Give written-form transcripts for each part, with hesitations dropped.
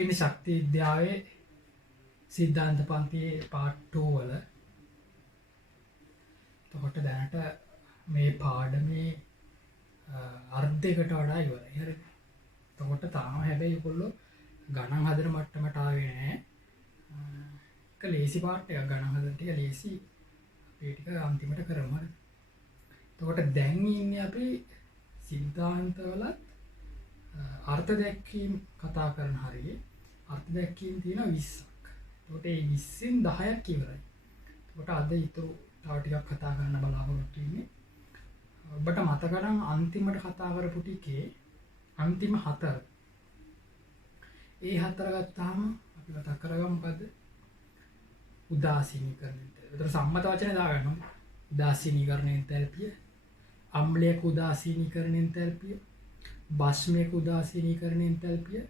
පින ශක්ති විද්‍යාවේ සිද්ධාන්ත පන්තියේ පාර්ට් 2 වල එතකොට දැනට මේ පාඩමේ අර්ධයකට වඩා ඉවරයි. හරිද? එතකොට තාම හැබැයි ඒගොල්ලෝ ගණන් හදන මට්ටමට ආවේ නැහැ. ඒක ලේසි පාර්ට් එකක්. ගණන් හදන ටික ලේසි. අපි ටික අන්තිමට කරමු. හරිද? එතකොට දැන් ඉන්නේ අපි සිද්ධාන්තවලත් අර්ථ දැක්වීම කතා කරන හරියේ අර්ථ දැක්වීම තියෙනවා 20ක්. එතකොට ඒ 20න් 10ක් ඉවරයි. එතකොට අද ඊටු තව ටිකක් කතා කරන්න බලාපොරොත්තු වෙන්නේ. ඔබට මතක නම් අන්තිමට කතා කරපු ටිකේ අන්තිම 4. ඒ 4 ගත්තාම අපි කතා කරගමු මොකද්ද? උදාසීනීකරණය. ඒතර සම්මත වචනේ දාගන්න ඕනේ. උදාසීනීකරණය එන්තැල්පිය, අම්ලයක උදාසීනීකරණය එන්තැල්පිය, භස්මයක උදාසීනීකරණය එන්තැල්පිය,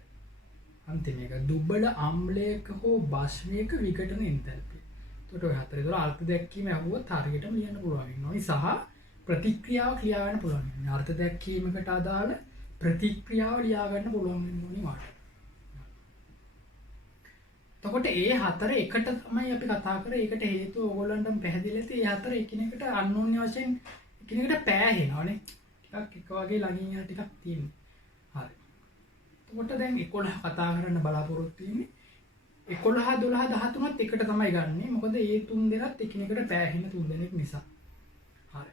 අන්තිම එක දුබ්බල අම්ලයක හෝ භස්මයක විඝටන එන්තැල්පිය. එතකොට ඔය 4 දොර අර්ථ දැක්වීම ඇහුවොත් හරියටම ලියන්න පුළුවන් වෙනවා. සහ ප්‍රතික්‍රියාව ලියා ගන්න පුළුවන් වෙනවා. අර්ථ දැක්වීමකට අදාළ ප්‍රතික්‍රියාව ලියා ගන්න පුළුවන් වෙනවා වාට. එතකොට ඒ 4 එකට තමයි අපි කතා කරේ. ඒකට හේතුව ඕගොල්ලන්ටම පැහැදිලි ඇති. ඒ 4 එකිනෙකට අන්‍යෝන්‍ය වශයෙන් එකිනෙකට පෑහෙනවානේ. ටිකක් එක වගේ ළඟින් යන ටිකක් තියෙනවා. හරි. එතකොට දැන් 11 කතා කරන්න බලාපොරොත්තු වෙන්නේ. 11 12 13ත් එකට තමයි ගන්නෙ. මොකද ඒ තුන් දෙනත් එකිනෙකට පෑහෙන තුන් දෙනෙක් නිසා. හරි.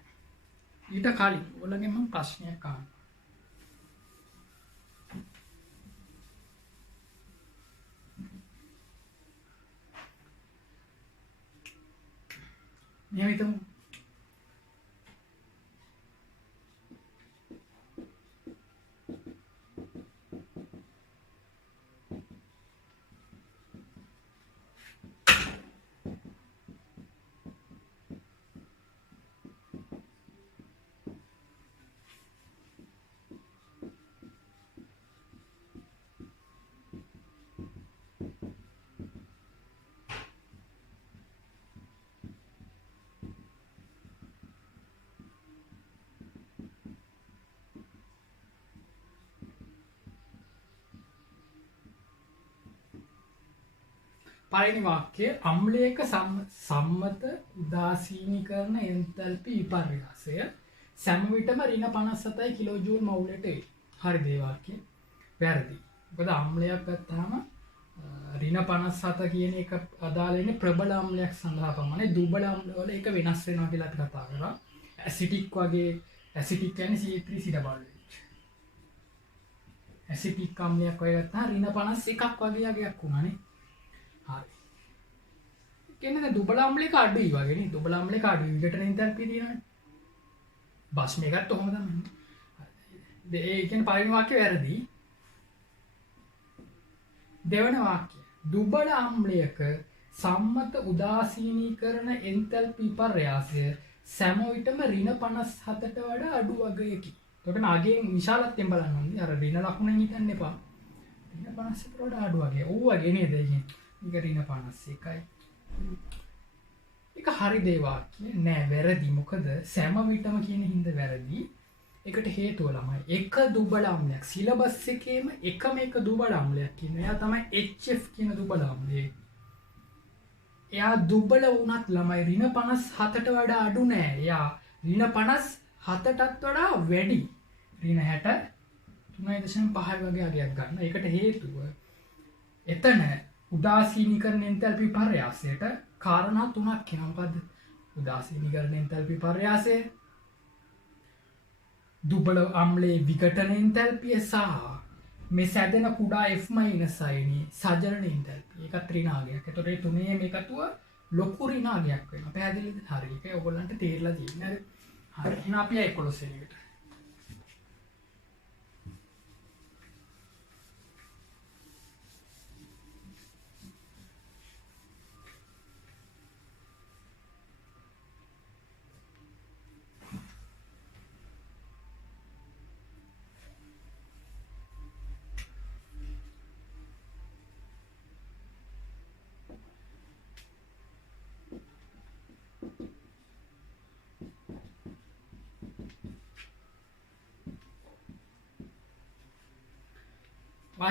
ඊට කලින් ඔයගොල්ලන්ගෙන් මම ප්‍රශ්නයක් අහනවා. මෙහෙම හිතමු. පළවෙනි වාක්‍යය අම්ලයක සම්මත උදාසීනීකරණ එන්තැල්පි විපර්යාසය සෑම විටම ඍණ 57 කිලෝජූල් මවුලට වේ. හරිද ඒ වාක්‍යය? වැරදි. මොකද අම්ලයක් ගත්තාම ඍණ 57 කියන එක අදාළ වෙන්නේ ප්‍රබල අම්ලයක් සඳහා පමණයි. දුබල අම්ල වල ඒක වෙනස් වෙනවා කියලා අපි කතා කරා. ඇසිටික් වගේ ඇසිටික් කියන්නේ C3COOH. ඇසිටික් අම්ලයක් වගේ ගත්තාම ඍණ 51ක් වගේ යගයක් වුණානේ. හරි. කියන්නේ දුබල අම්ලයක අඩුයි වගේ නේ. දුබල අම්ලයක අඩුයි විඝටන එන්තැල්පිය තියෙනවානේ. භස්මයකත් ඔහොම තමයි. ඒ කියන්නේ පළවෙනි වාක්‍යය වැරදි. දෙවන වාක්‍යය දුබල අම්ලයක සම්මත උදාසීනීකරණ එන්තැල්පි විපර්යාසය සෑම විටම ඍණ 57ට වඩා අඩු වගයකි. එතකොට නාගයෙන් විශාලත්වයෙන් බලන්න ඕනේ. අර ඍණ ලකුණෙන් හිතන්න එපා. ඍණ 57ට වඩා අඩු වගේ. ඔව් වගේ නේද කියන්නේ. මේක ඍණ 51යි. ඒක හරි දේ වාක්‍ය නෑ වැරදි. මොකද සෑම විටම කියන හින්දා වැරදි. ඒකට හේතුව ළමයි එක දුබල අම්ලයක් සිලබස් එකේම එකම එක දුබල අම්ලයක් කියනවා. එයා තමයි HF කියන දුබල අම්ලය. එයා දුබල වුණත් ළමයි ඍණ 57ට වඩා අඩු නෑ. එයා ඍණ 57ටත් වඩා වැඩි. ඍණ 63.5 වගේ අගයක් ගන්න. ඒකට හේතුව එතන උදාසීනීකරණ එන්තැල්පි විපර්යාසයට කාරණා 3ක් කියනවා. මොකද්ද? උදාසීනීකරණ එන්තැල්පි විපර්යාසය, දුබල අම්ලයේ විඝටන එන්තැල්පිය සහ මේ සැදෙන කුඩා F- අයනි සජනන එන්තැල්පිය. ඒකත් ඍණාගයක්. ඒතකොට මේ තුනේම එකතුව ලොකු ඍණාගයක් වෙනවා. පැහැදිලිද? හරි. ඒක ඔයගොල්ලන්ට තේරලා තියෙන්නේ. හරි. එහෙනම් අපි 11 වෙනි එකට.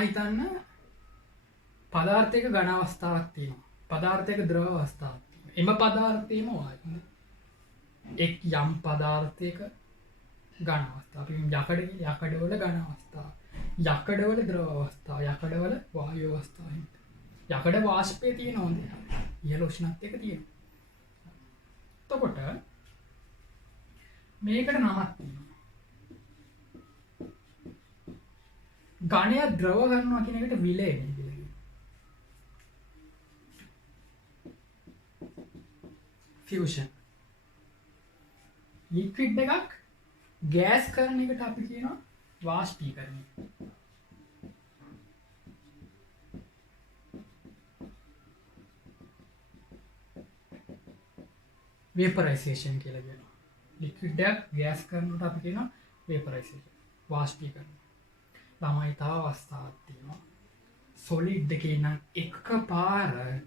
හිතන්න පදාර්ථයක ඝන අවස්ථාවක් තියෙනවා. පදාර්ථයක ද්‍රව අවස්ථාවක් තියෙනවා. එම පදාර්ථයේම වායුව. එක් යම් පදාර්ථයක ඝන අවස්ථාව. අපි යකඩවල ඝන අවස්ථාව. යකඩවල ද්‍රව අවස්ථාව. යකඩවල වායු අවස්ථාව. යකඩ වාෂ්පය තියෙනවා හොඳ. ඉහළ උෂ්ණත්වයක තියෙනවා. එතකොට මේකට නමක් තියෙනවා. ඝණය ද්‍රව කරනවා කියන එකට විලයනය කියලා කියනවා. ෆියුෂන්. ලික්විඩ් එකක් ගෑස් කරන එකට අපි කියනවා වාෂ්පීකරණය. වේපරයිසේෂන් කියලා කියනවා. ලික්විඩ් එකක් ගෑස් කරනකොට අපි කියනවා වේපරයිසේෂන්. වාෂ්පීකරණය. ළමයි තව අවස්ථාවක් තියෙනවා. සොලිඩ් එකේ නම් එකපාර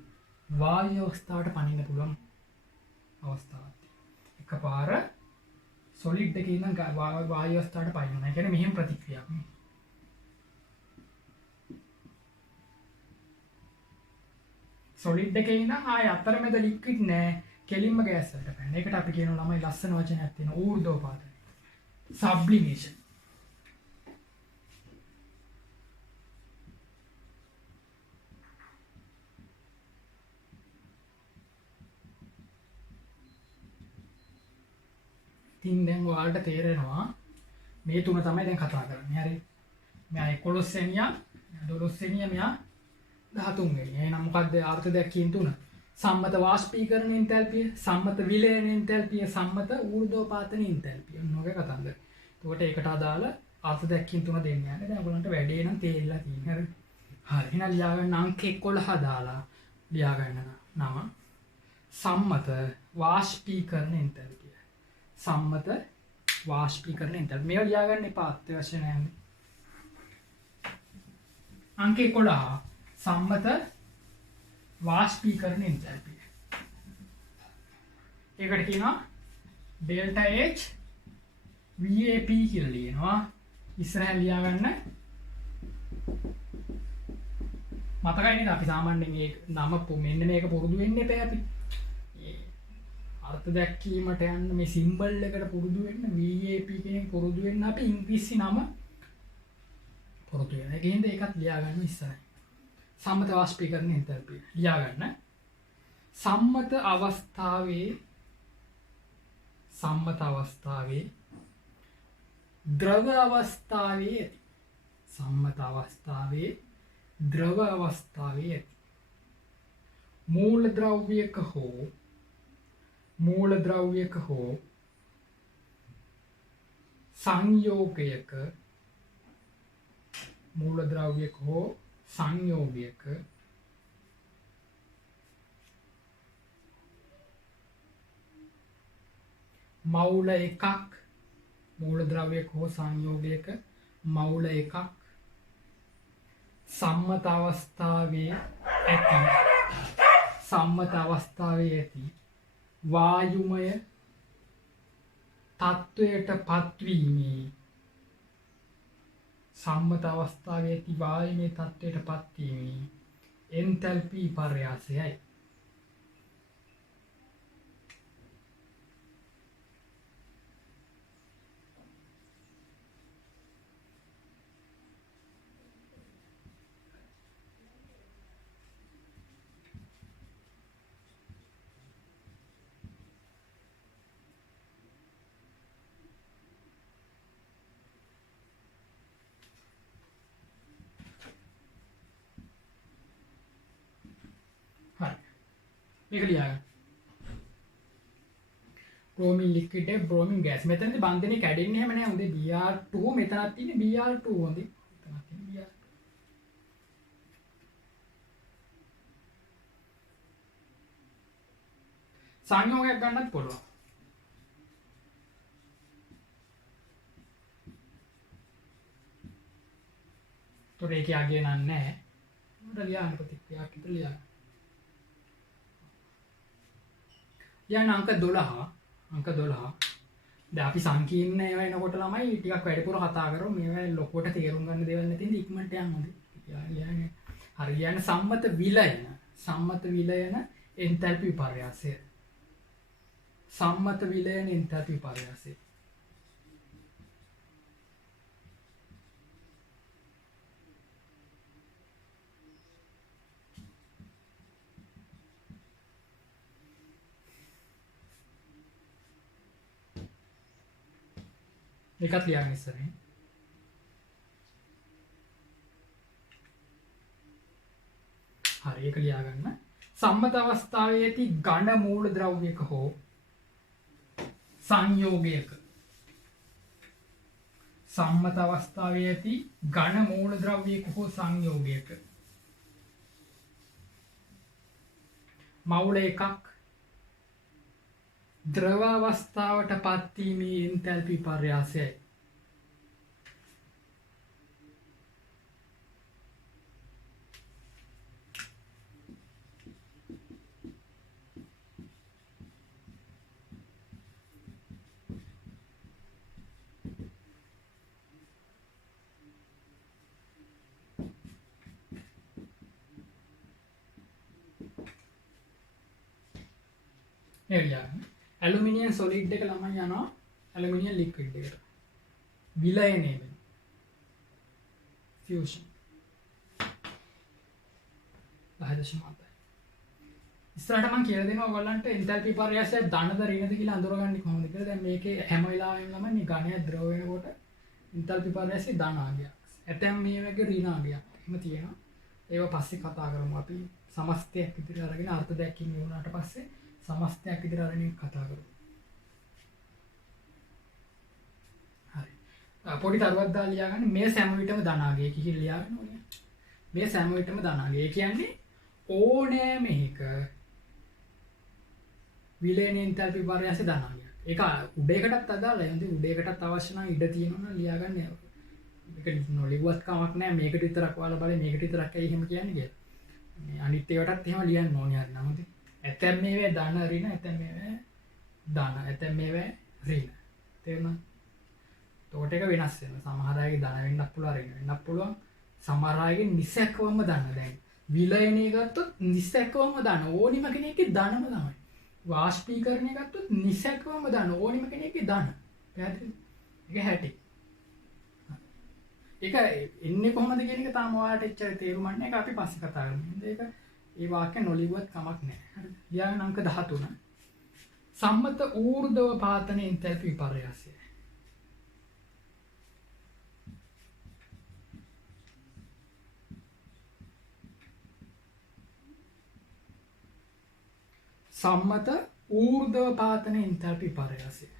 වායු අවස්ථාවට පනින්න පුළුවන් අවස්ථාවක් තියෙනවා. එකපාර සොලිඩ් එකේ නම් වායු අවස්ථාවට පනිනවා. ඒ කියන්නේ මෙහෙම ප්‍රතික්‍රියාවක් නේ. සොලිඩ් එකේ නම් ආය අතරමැද ලික්විඩ් නෑ. කෙලින්ම ගෑස් වලට පැන. ඒකට අපි කියනවා ළමයි ලස්සන වචනයක් තියෙනවා ඌර්ධෝපාතන. සබ්ලිමේෂන්. ඉතින් දැන් ඔයාලට තේරෙනවා මේ තුන තමයි දැන් කතා කරන්නේ. හරි. මෙයා 11 වෙනියා, 12 වෙනියා, මෙයා 13 වෙනියා. එහෙනම් මොකද්ද අර්ථ දැක්කීම් තුන? සම්මත වාෂ්පීකරණ එන්තැල්පිය, සම්මත විලයන එන්තැල්පිය, සම්මත ඌර්ධෝපාතන එන්තැල්පිය. මොනවාගේ කතන්දර. එතකොට ඒකට අදාළ අර්ථ දැක්කීම් තුන දෙන්න යන්නේ. දැන් ඔයගොල්ලන්ට වැඩේ නම් තේරිලා තියෙනවා. හරි. හරි. එහෙනම් ලියා ගන්න අංක 11 දාලා ලියා ගන්න නම සම්මත වාෂ්පීකරණ එන්තැල්පිය. සම්මත වාෂ්පීකරණ එන්තැල්පිය. මේවා ලියා ගන්න එපා අත්‍යවශ්‍ය නැහැ. අංක 11 සම්මත වාෂ්පීකරණ එන්තැල්පිය. ඒකට කියනවා ඩෙල්ටා H VAP කියලා ලියනවා. ඉස්සරහින් ලියා ගන්න. මතකයි නේද අපි සාමාන්‍යයෙන් මේ නම මෙන්න මේක පුරුදු වෙන්න එපා අපි. අර්ථ දැක්වීමට යන්න මේ සිම්බල් එකට පුරුදු වෙන්න VAP කියන එක පුරුදු වෙන්න අපි ඉංග්‍රීසි නම පුරුදු වෙනවා. ඒකෙන්ද ඒකත් ලියා ගන්න ඉස්සරහින්. සම්මත වාෂ්පීකරණ එන්තැල්පිය ලියා ගන්න. සම්මත අවස්ථාවේ ද්‍රව අවස්ථාවේ ඇති. සම්මත අවස්ථාවේ ද්‍රව අවස්ථාවේ ඇති. මූල ද්‍රව්‍යක හෝ සංයෝගයක මවුල එකක් මූලද්‍රව්‍යක හෝ සංයෝගයක මවුල එකක් සම්මත අවස්ථාවේ ඇති වායුමය තත්වයට පත්වීමේ සම්මත අවස්ථාවේ ඇති වායුමය තත්වයට පත්වීමේ එන්තැල්පි පර්යාසයයි. මේක ලියා ගන්න. බ්‍රෝමින් ලික්විඩ් එක බ්‍රෝමින් ගෑස්. මෙතනදී බන්ධනේ කැඩෙන්නේ හැම නෑ. හොඳේ Br2 මෙතනක් තියෙන්නේ Br2 හොඳේ. මෙතනක් තියෙන්නේ Br2. සංයෝගයක් ගන්නත් පුළුවන්. තොර ඒකේ අගය නෑ. උඩ ලියන්න ප්‍රතික්‍රියාවක් විතර ලියන්න. යන අංක 12 දැන් අපි සංකීර්ණ ඒවා එනකොට ළමයි ටිකක් වැඩිපුර කතා කරමු මේවා ලොකුවට තේරුම් ගන්න දේවල් නැති ඉඳ ඉක්මනට යන්න හොඳයි. හරි කියන්නේ සම්මත විලයන එන්තැල්පි විපර්යාසය. සම්මත විලයන එන්තැල්පි විපර්යාසය. එකත් ලියන්න ඉස්සරහින්. හරි ඒක ලියාගන්න. සම්මත අවස්ථාවේ ඇති ඝන මූලද්‍රව්‍යයක හෝ සංයෝගයක සම්මත අවස්ථාවේ ඇති ඝන මූලද්‍රව්‍යයක හෝ සංයෝගයක මවුල එකක් ද්‍රව අවස්ථාවට පත්වීමේ එන්තැල්පි විපර්යාසයයි. ඇලුමිනියම් සොලිඩ් එක ළමයි යනවා ඇලුමිනියම් ලික්විඩ් එකට. විලයනය වෙන. ෆියුෂන්. 10.7. ඉස්සරහට මම කියලා දෙනවා ඔයගලන්ට එන්තැල්පි විපර්යාසය ධනද ඍණද කියලා අඳුරගන්නේ කොහොමද කියලා. දැන් මේකේ හැම වෙලාවෙම ළමයි මේ ඝනය ද්‍රව වෙනකොට එන්තැල්පි විපර්යාසය ධන ආගයක්. ඇතැම් මේ වගේ ඍණ ආගයක්. එහෙම තියෙනවා. ඒව පස්සේ කතා කරමු. අපි සමස්තයක් විදිහට අරගෙන අර්ථ දැක්කීම වුණාට පස්සේ සමස්තයක් විදිහට අරගෙන කතා කරමු. හරි. පොඩි තරුවක් දාලා ලියාගන්න මේ සෑම විටම ධනාගය කියලා ලියාගන්න ඕනේ. මේ සෑම විටම ධනාගය කියන්නේ ඕනෑම එක විලයන එන්තැල්පි විපර්යාසය ධනාගය. ඒක උඩ එකටත් අදාළයි. හොඳේ උඩ එකටත් අවශ්‍ය නම් ඉඩ තියෙනවා නම් ලියාගන්න. මේක නොලිව්වත් කමක් නැහැ. මේකට විතරක් ඔයාලා බලන්න මේකට විතරක් ඇයි එහෙම කියන්නේ කියලා. මේ අනිත් ඒවාටත් එහෙම ලියන්න ඕනේ හරි නමුත් ඇතැම් මේවා ධන ඍණ ඇතැම් මේවා ධන ඇතැම් මේවා ඍණ තේරුණා. එතකොට ඒක වෙනස් වෙනවා. සමහර අයගේ ධන වෙන්නත් පුළුවන් ඍණ වෙන්නත් පුළුවන්. සමහර අයගේ නිසැකවම ධන. දැන් විලයනය ගත්තොත් නිසැකවම ධන ඕනිම කෙනෙක්ගේ ධනම තමයි. වාෂ්පීකරණය ගත්තොත් නිසැකවම ධන ඕනිම කෙනෙක්ගේ ධන. පැහැදිලිද? ඒක හැටි. ඒක එන්නේ කොහොමද කියන එක තාම ඔයාලට එච්චර තේරුම් ගන්න. ඒක අපි පස්සේ කතා කරමු. ඒක ඒ වාක්‍ය නොලිව්වත් කමක් නැහැ. හරිද? ලියාගෙන අංක 13. සම්මත ඌර්ධව පාතන එන්තැල්පි විපර්යාසය. සම්මත ඌර්ධව පාතන එන්තැල්පි විපර්යාසය.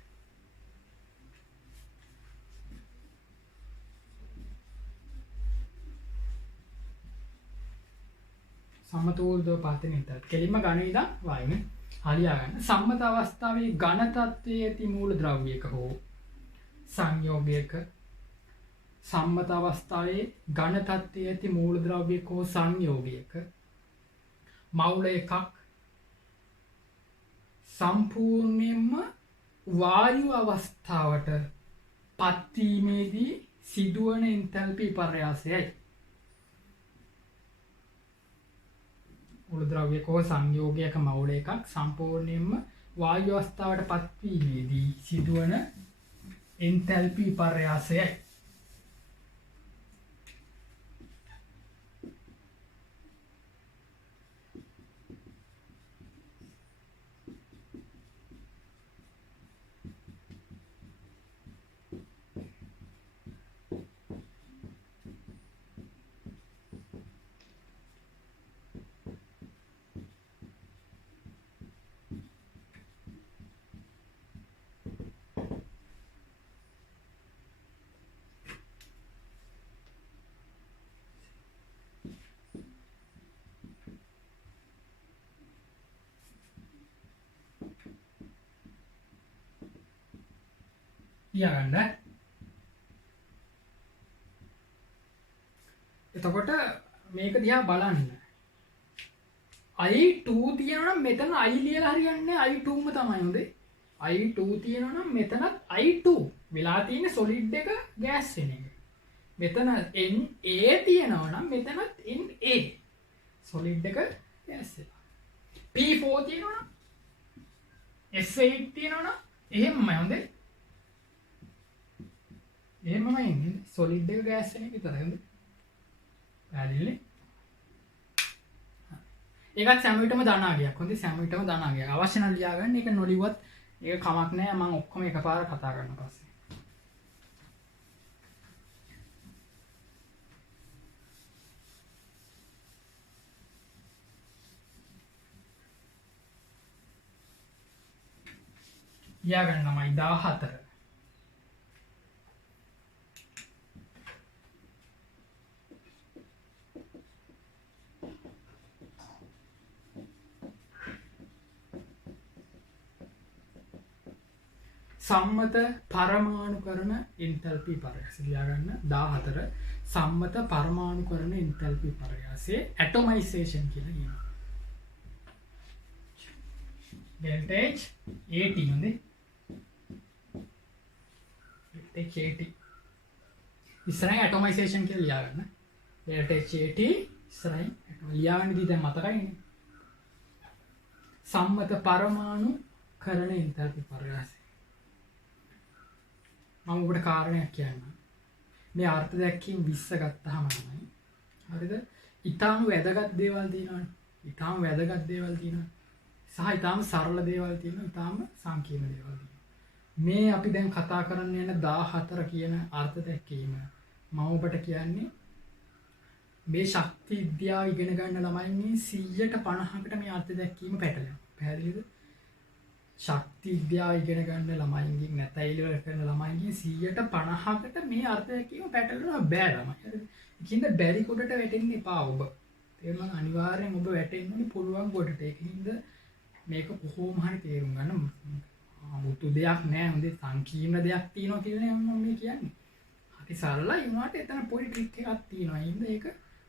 සම්මත ඌර්ධව පාතන එන්තැල්පි. කෙලින්ම ඝන ඉඳන් වයින් හලියා ගන්න. සම්මත අවස්ථාවේ ඝන තත්ත්වයේ ඇති මූල ද්‍රව්‍යයක හෝ සංයෝගයක සම්මත අවස්ථාවේ ඝන තත්ත්වයේ ඇති මූල ද්‍රව්‍යයක හෝ සංයෝගයක මවුල එකක් සම්පූර්ණයෙන්ම වායු අවස්ථාවට පත්වීමේදී සිදුවන එන්තැල්පි විපර්යාසයයි. මූලද්‍රව්‍යයක හෝ සංයෝගයක මවුල එකක් සම්පූර්ණයෙන්ම වායු අවස්ථාවට පත්වීමේදී සිදුවන එන්තැල්පි විපර්යාසයයි. තියාගන්න. එතකොට මේක දිහා බලන්න. I2 තියෙනවා නම් මෙතන I ලියලා හරියන්නේ I2ම තමයි හොඳේ. I2 තියෙනවා නම් මෙතනත් I2 වෙලා තියෙන සොලිඩ් එක ගෑස් වෙන එක. මෙතන NA තියෙනවා නම් මෙතනත් NA සොලිඩ් එක ගෑස් වෙලා. P4 තියෙනවනම් S8 තියෙනවනම් එහෙමමයි හොඳේ. එහෙමමයි ඉන්නේ. සොලිඩ් එක ගෑස් වෙන එක විතරයි හොඳේ. පැහැදිලිනේ? ඒකත් සෑම විටම ධනාගයක්. හොඳේ සෑම විටම ධනාගයක්. අවශ්‍ය නම් ලියාගන්න. ඒක නොලිව්වත් ඒක කමක් නැහැ. මම ඔක්කොම එකපාර කතා කරන්න පස්සේ. ලියාගන්න තමයි 14. සම්මත පරමාණුකරණ එන්තල්පි පරයාසය ලියාගන්න 14 සම්මත පරමාණුකරණ එන්තල්පි පරයාසයේ ඇටොමයිසේෂන් කියලා කියනවා. delta H 80 හොඳේ. delta H 80 ඉස්සරහින් ඇටොමයිසේෂන් කියලා ලියාගන්න. delta H 80 ඉස්සරහින් ලියාගන්න දී දැන් මතකයිනේ. සම්මත පරමාණුකරණ එන්තල්පි පරයාසය මම ඔබට කාරණයක් කියන්න. මේ අර්ථ දැක්වීම 20 ගත්තාම තමයි. හරිද? ඊටාම වැදගත් දේවල් තියෙනවානේ. ඊටාම වැදගත් දේවල් තියෙනවා. සහ ඊටාම සරල දේවල් තියෙනවා. ඊටාම සංකීර්ණ දේවල් තියෙනවා. මේ අපි දැන් කතා කරන්න යන 14 කියන අර්ථ දැක්වීම මම ඔබට කියන්නේ මේ ශක්ති විද්‍යාව ඉගෙන ගන්න ළමයින්ගේ 150කට මේ අර්ථ දැක්වීම පැටලෙනවා. පැහැදිලිද? ශක්ති විද්‍යාව ඉගෙන ගන්න ළමයින්ගෙන් නැත්නම් ඉලෙවල් කරන ළමයින්ගෙන් 150කට මේ අර්ථ දැක්වීම පැටලෙනවා බෑ ළමයි. හරිද? ඒකින්ද බැරි කොටට වැටෙන්න එපා ඔබ. තේරුණාද? අනිවාර්යෙන් ඔබ වැටෙන්න ඕනි පුළුවන් කොටට. ඒකින්ද මේක කොහොම හරි තේරුම් ගන්න. 아무තු දෙයක් නෑ. හොඳේ සංකීර්ණ දෙයක් තියෙනවා කියලා මම මේ කියන්නේ. හරි සරලයි වුණාට එතන පොඩි ට්‍රික් එකක් තියෙනවා. ඒකින්ද ඒක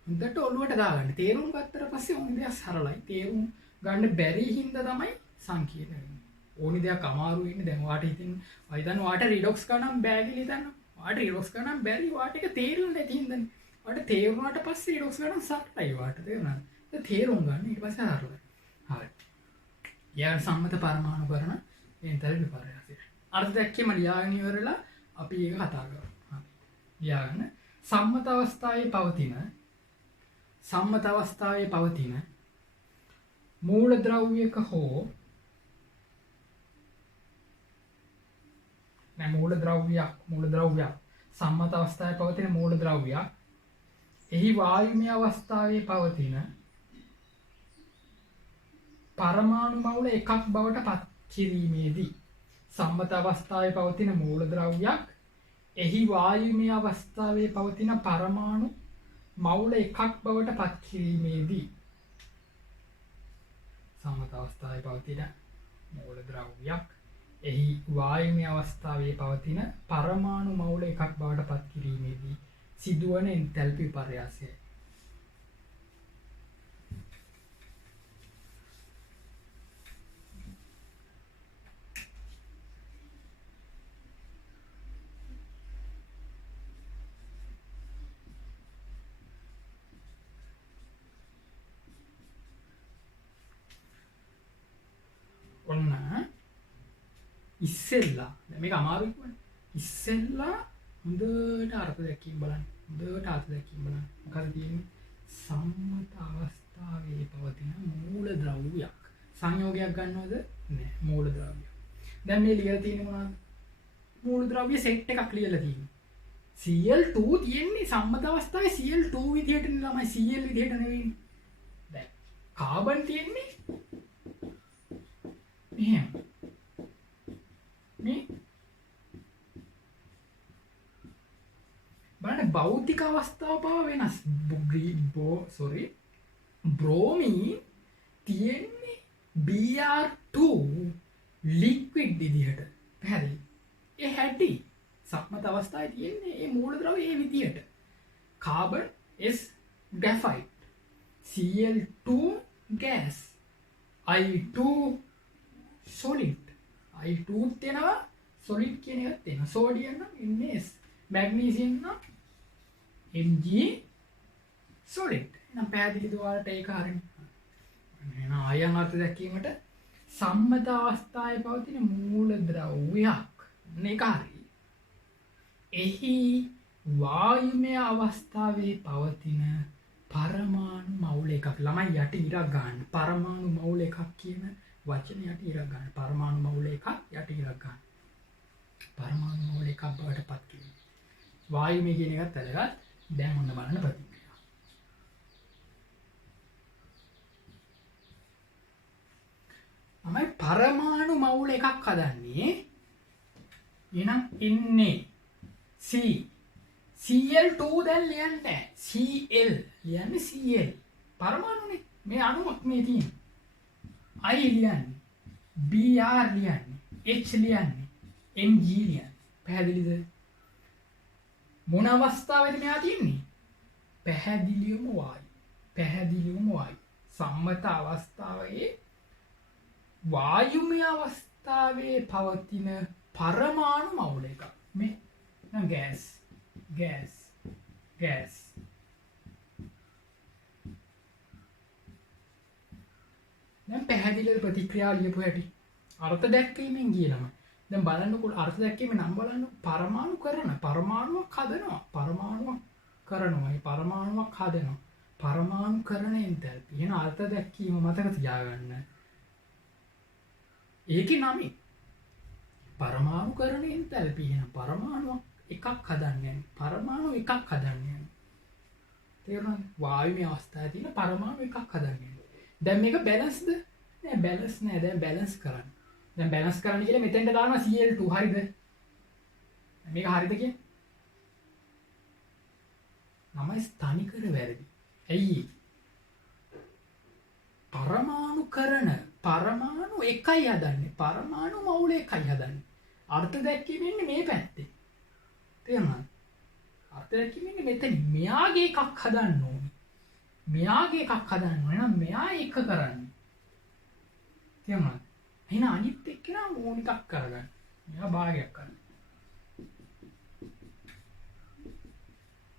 හොඳට ඔළුවට දාගන්න. තේරුම් ගත්තට පස්සේ ඕනි දෙයක් සරලයි. තේරුම් ගන්න බැරි හින්දා තමයි සංකීර්ණ වෙන්නේ. ඕනි දෙයක් අමාරු වෙන්නේ. දැන් ඔයාට හිතින් වයිදන් ඔයාට රිඩොක්ස් කරනම් බෑ කියලා හිතන්න. ඔයාට රිඩොක්ස් කරනම් බැරි ඔයාට ඒක තේරුම් නැති හින්දානේ. ඔයාට තේරුණාට පස්සේ රිඩොක්ස් කරනම් සරලයි ඔයාට තේරුණාද? ඒක තේරුම් ගන්න ඊට පස්සේ හරලයි. හරි. යාර සම්මත පරමාණුකරණ එන්තල්පි පරයාසය. අර්ථ දැක්කේම ලියාගෙන ඉවරලා අපි ඒක කතා කරමු. හරි. ලියාගන්න. සම්මත අවස්ථාවේ පවතින මූලද්‍රව්‍යක හෝ මූලද්‍රව්‍යයක් සම්මත අවස්ථාවේ පවතින මූලද්‍රව්‍යයක් එහි වායුමය අවස්ථාවේ පවතින පරමාණු මවුල එකක් බවට පත් කිරීමේදී සම්මත අවස්ථාවේ පවතින මූලද්‍රව්‍යයක් එහි වායුමය අවස්ථාවේ පවතින පරමාණු මවුල එකක් බවට පත් කිරීමේදී සම්මත අවස්ථාවේ පවතින මූලද්‍රව්‍යයක් එහි වායුමය අවස්ථාවේ පවතින පරමාණු මවුල එකක් බවට පත් කිරීමේදී සිදුවන එන්තැල්පි විපර්යාසයයි. ඔන්න ඉස්සෙල්ලා මේක අමාරුයි කියන්නේ. ඉස්සෙල්ලා හොඳට අර්ථ දැක්වීම බලන්න. හොඳට අර්ථ දැක්වීම බලන්න. මොකද තියෙන්නේ? සම්මත අවස්ථාවේ පවතින මූලද්‍රව්‍යයක්. සංයෝගයක් ගන්නවද? නෑ. මූලද්‍රව්‍ය. දැන් මේ ලියලා තියෙන්නේ මොනවද? මූලද්‍රව්‍ය සෙට් එකක් ලියලා තියෙන්නේ. Cl2 තියෙන්නේ සම්මත අවස්ථාවේ Cl2 විදිහට නෙමෙයි Cl විදිහට නෙවෙයි. දැන් කාබන් තියෙන්නේ මෙහෙම. මේ බලන්න භෞතික අවස්ථාව පව වෙනස්. බ්‍රෝමීන් තියෙන්නේ Br2 ලික්විඩ් විදිහට. පැහැදිලි? ඒ හැටි සම්මත අවස්ථාවේ තියෙන්නේ මේ මූලද්‍රව්‍ය ඒ විදිහට. Carbon S graphite, Cl2 gas, I2 solid. I2 තියෙනවා solid කියන එකක් තියෙනවා. සෝඩියම් නම් NS, මැග්නීසියම් නම් Mg solid. එහෙනම් පැහැදිලිද ඔයාලට ඒක හරියට? එහෙනම් ආයන් අර්ථ දැක්වීමට සම්මත අවස්ථාවේ පවතින මූලද්‍රව්‍යයක් මේක හරි. එහි වායුමය අවස්ථාවේ පවතින පරමාණු මවුල එකක්. ළමයි යට ඉරක් ගන්න. පරමාණු මවුල එකක් කියන වචනේ යට ඉරක් ගන්න. පරමාණු මවුල එකක් යට ඉරක් ගන්න. පරමාණු මවුල එකක් බවට පත් කිරීම. වායුමය කියන එකත් වැදගත්. දැන් ඔන්න බලන්න ප්‍රතික්‍රියාව. තමයි පරමාණු මවුල එකක් හදන්නේ. එහෙනම් Na C Cl2 දැන් ලියන්නේ Cl ලියන්නේ Cl පරමාණුනේ මේ අණුවක් මේ තියෙන්නේ I ලියන්නේ Br ලියන්නේ H ලියන්නේ Mg ලියන්නේ පැහැදිලිද මොන අවස්ථාවේද මෙයා තියෙන්නේ පැහැදිලිවම වායු සම්මත අවස්ථාවේ වායුමය අවස්ථාවේ පවතින පරමාණු මවුල එකක් මේ නම් gas දැන් පැහැදිලිව ප්‍රතික්‍රියාව ලියපු හැටි අර්ථ දැක්වීමෙන් කියනවා දැන් බලන්නකො අර්ථ දැක්වීමේ නම් බලන්න පරමාණුවක් හදනවා පරමාණු කරන එන්තැල්පි එහෙනම් අර්ථ දැක්වීම මතක තියාගන්න ඒකේ නම පරමාණු කරන එන්තැල්පි එහෙනම් පරමාණුවක් එකක් හදන්නේ පරමාණු එකක් හදන්නේ තේරුණාද වායුමය අවස්ථාවේ තියෙන පරමාණු එකක් හදන්නේ දැන් මේක බැලන්ස්ද නෑ බැලන්ස් නෑ දැන් බැලන්ස් කරන්න කියලා මෙතෙන්ට දානවා Cl2 හරිද මේක හරිද කියන්නේ නමයි ස්ථානිකර වැරදි ඇයි පරමාණු එකයි හදන්නේ පරමාණු මවුල එකයි හදන්නේ අර්ථ දැක්වීමෙන්නේ මේ පැත්තේ තේරුණාද අර්ථ දැක්වීමෙන්නේ මෙතන මෙයාගේ එකක් හදන්න ඕනේ එහෙනම් මෙයා එක කරන්නේ තේරුණාද එහෙනම් අනිත් එක්කෙනා ඕන එකක් කරගන්න මෙයා භාගයක් කරන්න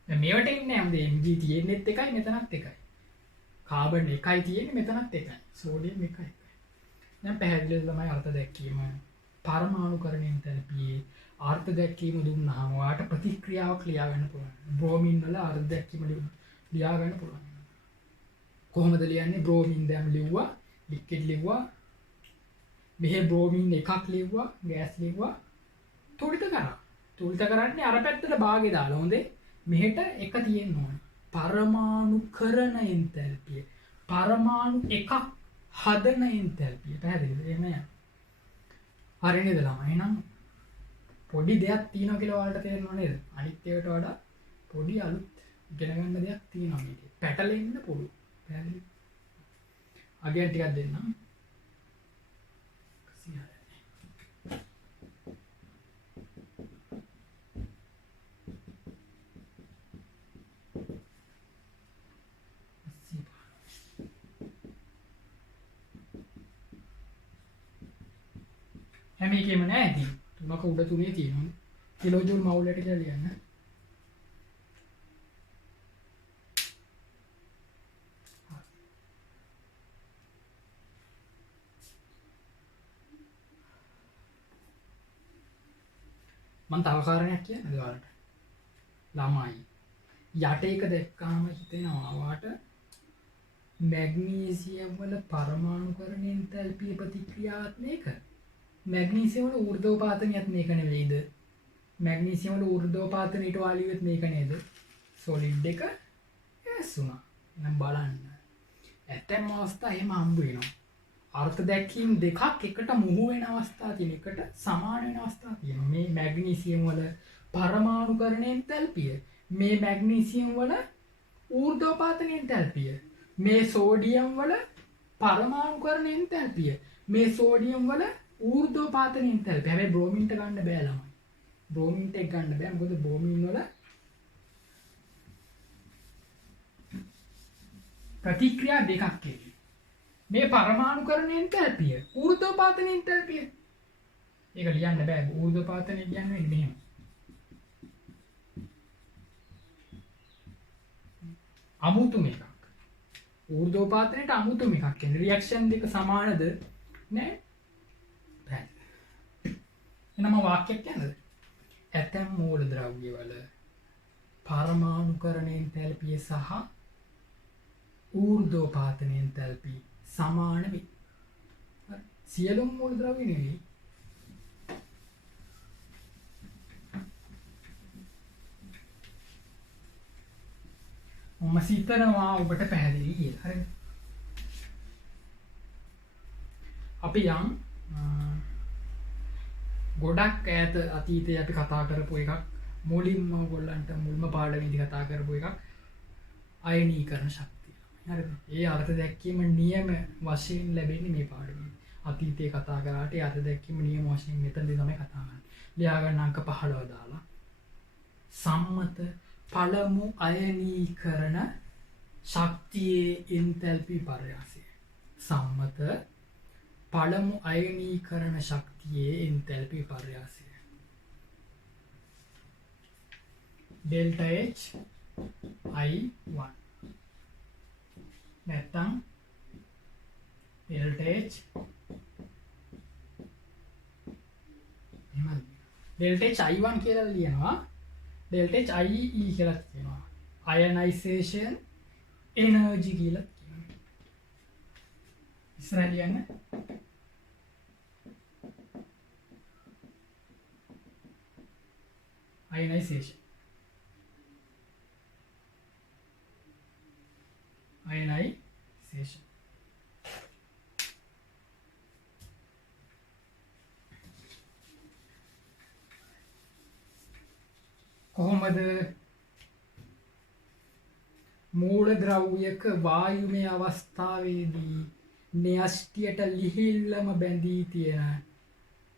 දැන් මේවට ඉන්නේ මොකද Mg තියෙන්නේත් එකයි මෙතනත් එකයි කාබන් එකයි තියෙන්නේ මෙතනත් එකයි සෝඩියම් එකයි දැන් පැහැදිලිද තමයි අර්ථ දැක්වීම පරමාණුකරණ එන්තැල්පියේ අර්ථ දැක්වීම දුන්නාම ඔයාලට ප්‍රතික්‍රියාවක් ලියා ගන්න පුළුවන් බ්‍රෝමින් වල අර්ථ දැක්වීම ලියා ගන්න පුළුවන් කොහොමද ලියන්නේ බ්‍රෝමින් දැන් ලිව්වා ලික්විඩ් ලිව්වා මෙහෙ බ්‍රෝමින් එකක් ලිව්වා ගෑස් ලිව්වා තුලිත කරන්නේ අර පැත්තට භාගේ දාලා හොඳේ මෙහෙට එක තියෙන්න ඕන පරමාණුකරණ එන්තැල්පිය පරමාණු එකක් හදන එන්තැල්පිය පැහැදිලිද එහෙම යන්න හරි නේද ළමයි එහෙනම් පොඩි දෙයක් තියෙනවා කියලා ඔයාලට තේරෙනව නේද අනිත් ඒවාට වඩා පොඩි අලුත් ඉගෙන ගන්න දෙයක් තියෙනවා මේකේ පැටලෙන්න පුළුවන් පැහැදිලිද අගයන් ටිකක් දෙන්නම් හැම එකෙම නෑ ඉතින් තුනක උඩ තුනේ තියෙනවා කිලෝජූල් මවුලට කියලා ලියන්න මම තව කාරණයක් කියන්නද ඔයාලට ළමයි යට එක දැක්කාම හිතෙනවා වාට මැග්නීසියම් වල පරමාණුකරණ එන්තැල්පිය ප්‍රතික්‍රියාවත් මේක මැග්නීසියම් වල ඌර්ධෝපාතනියත් මේක නෙවෙයිද මැග්නීසියම් වල ඌර්ධෝපාතනීට වාලියුවත් මේක නේද සොලිඩ් එක ඇස් වුණා නම් බලන්න ඇතැම් අවස්ථා එහෙම හම්බ වෙනවා අර්ථ දැක්වීම් දෙකක් එකට මුහු වෙන අවස්ථා තියෙන එකට සමාන වෙන අවස්ථා තියෙනවා මේ මැග්නීසියම් වල පරමාණුකරණ එන්තැල්පිය මේ මැග්නීසියම් වල ඌර්ධෝපාතන එන්තැල්පිය මේ සෝඩියම් වල පරමාණුකරණ එන්තැල්පිය මේ සෝඩියම් වල ඌර්ධෝපාතන එන්තැල්පිය හැබැයි බ්‍රෝමින්ට ගන්න බෑ ළමයි බ්‍රෝමින්ට එක ගන්න බෑ මොකද බ්‍රෝමින් වල ප්‍රතික්‍රියා දෙකක් එන්නේ මේ පරමාණුකරණ එන්තැල්පිය ඌර්ධෝපාතන එන්තැල්පිය ඒක ලියන්න බෑ ඌර්ධෝපාතන කියන්නේ මෙහෙම අමුතුම එකක්. ඌර්ධෝපාතනයට අමුතුම එකක් කියන්නේ රියැක්ෂන් දෙක සමානද නෑ. පැහැදිලි. එහෙනම් වාක්‍යයක් කියන්නද? ඇතැම් මූලද්‍රව්‍යවල පරමාණුකරණ එන්තැල්පිය සහ ඌර්ධෝපාතන එන්තැල්පි සමාන වේ. සියලුම මූලද්‍රව්‍ය නෙවෙයි. මම සිතනවා ඔබට පැහැදිලි කියලා. හරිද? අපි යම් ගොඩක් ඈත අතීතයේ අපි කතා කරපු එකක් මුලින්ම ඔයගොල්ලන්ට මුල්ම පාඩමේදී කතා කරපු එකක් අයනීකරණ ශක්තිය. හරිද? ඒ අර්ථ දැක්වීම නියම වශයෙන් ලැබෙන්නේ මේ පාඩමේ. අතීතයේ කතා කරාට ඒ අර්ථ දැක්වීම නියම වශයෙන් මෙතනදී තමයි කතා කරන්නේ. ලියා ගන්න අංක 15 දාලා සම්මත පළමු අයනීකරණ ශක්තියේ එන්තැල්පි පර්යාසය. සම්මත පළමු අයනීකරණ ශක්තියේ එන්තැල්පි පර්යාසය. ඩෙල්ටා H I1 නැත්තම් ඩෙල්ටා H එහෙමද? ඩෙල්ටා H I1 කියලා ලියනවා. ඩෙල්ටා H IE කියලා කියනවා. අයනයිසේෂන් එනර්ජි කියලා කියනවා. ඉස්සරහ ලියන්න. අයනයිසේෂන් කොහොමද මූලද්‍රව්‍යක වායුමය අවස්ථාවේදී න්‍යෂ්ටියට ලිහිල්ලම බැඳී තියෙන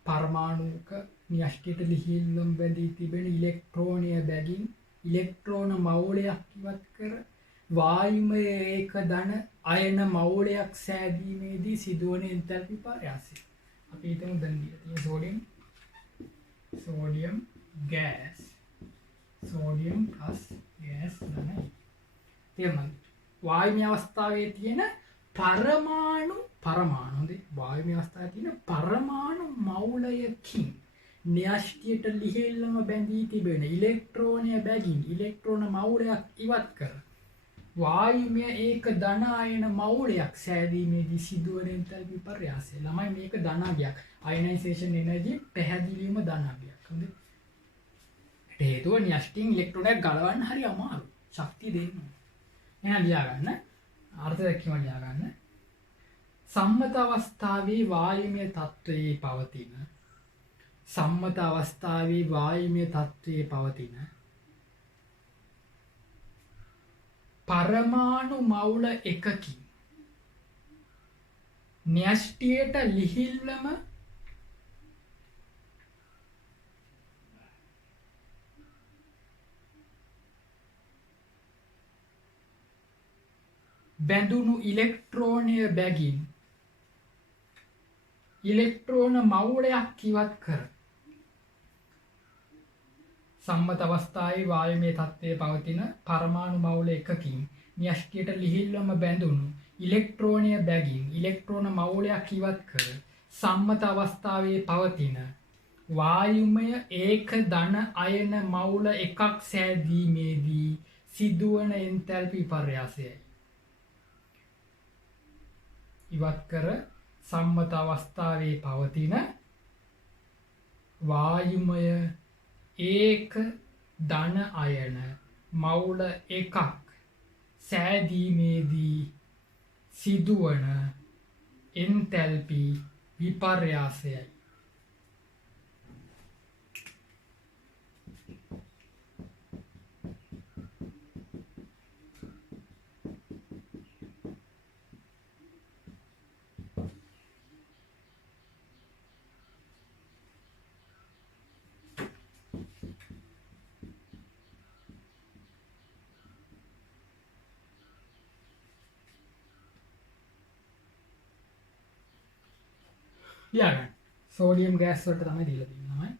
පරමාණුක න්‍යෂ්ටියට ලිහිල්ලම බැඳී තිබෙන ඉලෙක්ට්‍රෝනය බැගින් ඉලෙක්ට්‍රෝන මවුලයක් ඉවත් කර වායුමය ඒක ධන අයන මවුලයක් සෑදීමේදී සිදුවන එන්තැල්පි පර්යාසය. අපි හිතමු දැන් තියෙන sodium gas sodium plus gas ධනයි. තේරුණාද? වායුමය අවස්ථාවේ තියෙන පරමාණු හොඳේ වායුමය අවස්ථාවේ තියෙන පරමාණු මවුලයකින් න්‍යෂ්ටියට ලිහිල්ලම බැඳී තිබෙන ඉලෙක්ට්‍රෝනය බැගින් ඉලෙක්ට්‍රෝන මවුලයක් ඉවත් කර වායුමය ඒක ධන අයන මවුලයක් සෑදීමේදී සිදුවන එන්තැල්පි පර්යාසය. ළමයි මේක ධනාගයක්. අයනයිසේෂන් එනර්ජි පැහැදිලිවම ධනාගයක්. හොඳේ. හේතුව න්‍යෂ්ටියෙන් ඉලෙක්ට්‍රෝනයක් ගලවන්න හරි අමාරු. ශක්තිය දෙන්න. එහෙනම් ලියා ගන්න. අර්ථ දැක්වීම ලියා ගන්න. සම්මත අවස්ථාවේ වායුමය තත්ත්වයේ පවතින පරමාණු මවුල එකකින් න්‍යෂ්ටියට ලිහිල්ලම බැඳුණු ඉලෙක්ට්‍රෝනය බැගින් ඉලෙක්ට්‍රෝන මවුලයක් ඉවත් කර සම්මත අවස්ථාවේ වායුමය තත්ත්වයේ පවතින පරමාණු මවුල එකකින් න්‍යෂ්ටියට ලිහිල්වම බැඳුණු ඉලෙක්ට්‍රෝනය බැගින් ඉලෙක්ට්‍රෝන මවුලයක් ඉවත් කර සම්මත අවස්ථාවේ පවතින වායුමය ඒක ධන අයන මවුල එකක් සෑදීමේදී සිදුවන එන්තැල්පි පර්යාසයයි. ඉවත් කර සම්මත අවස්ථාවේ පවතින වායුමය ඒක ධන අයන මවුල එකක් සෑදීමේදී සිදුවන එන්තැල්පි විපර්යාසයයි. ලියාගන්න. සෝඩියම් ගෑස් වලට තමයි දීලා තියෙන්නේ.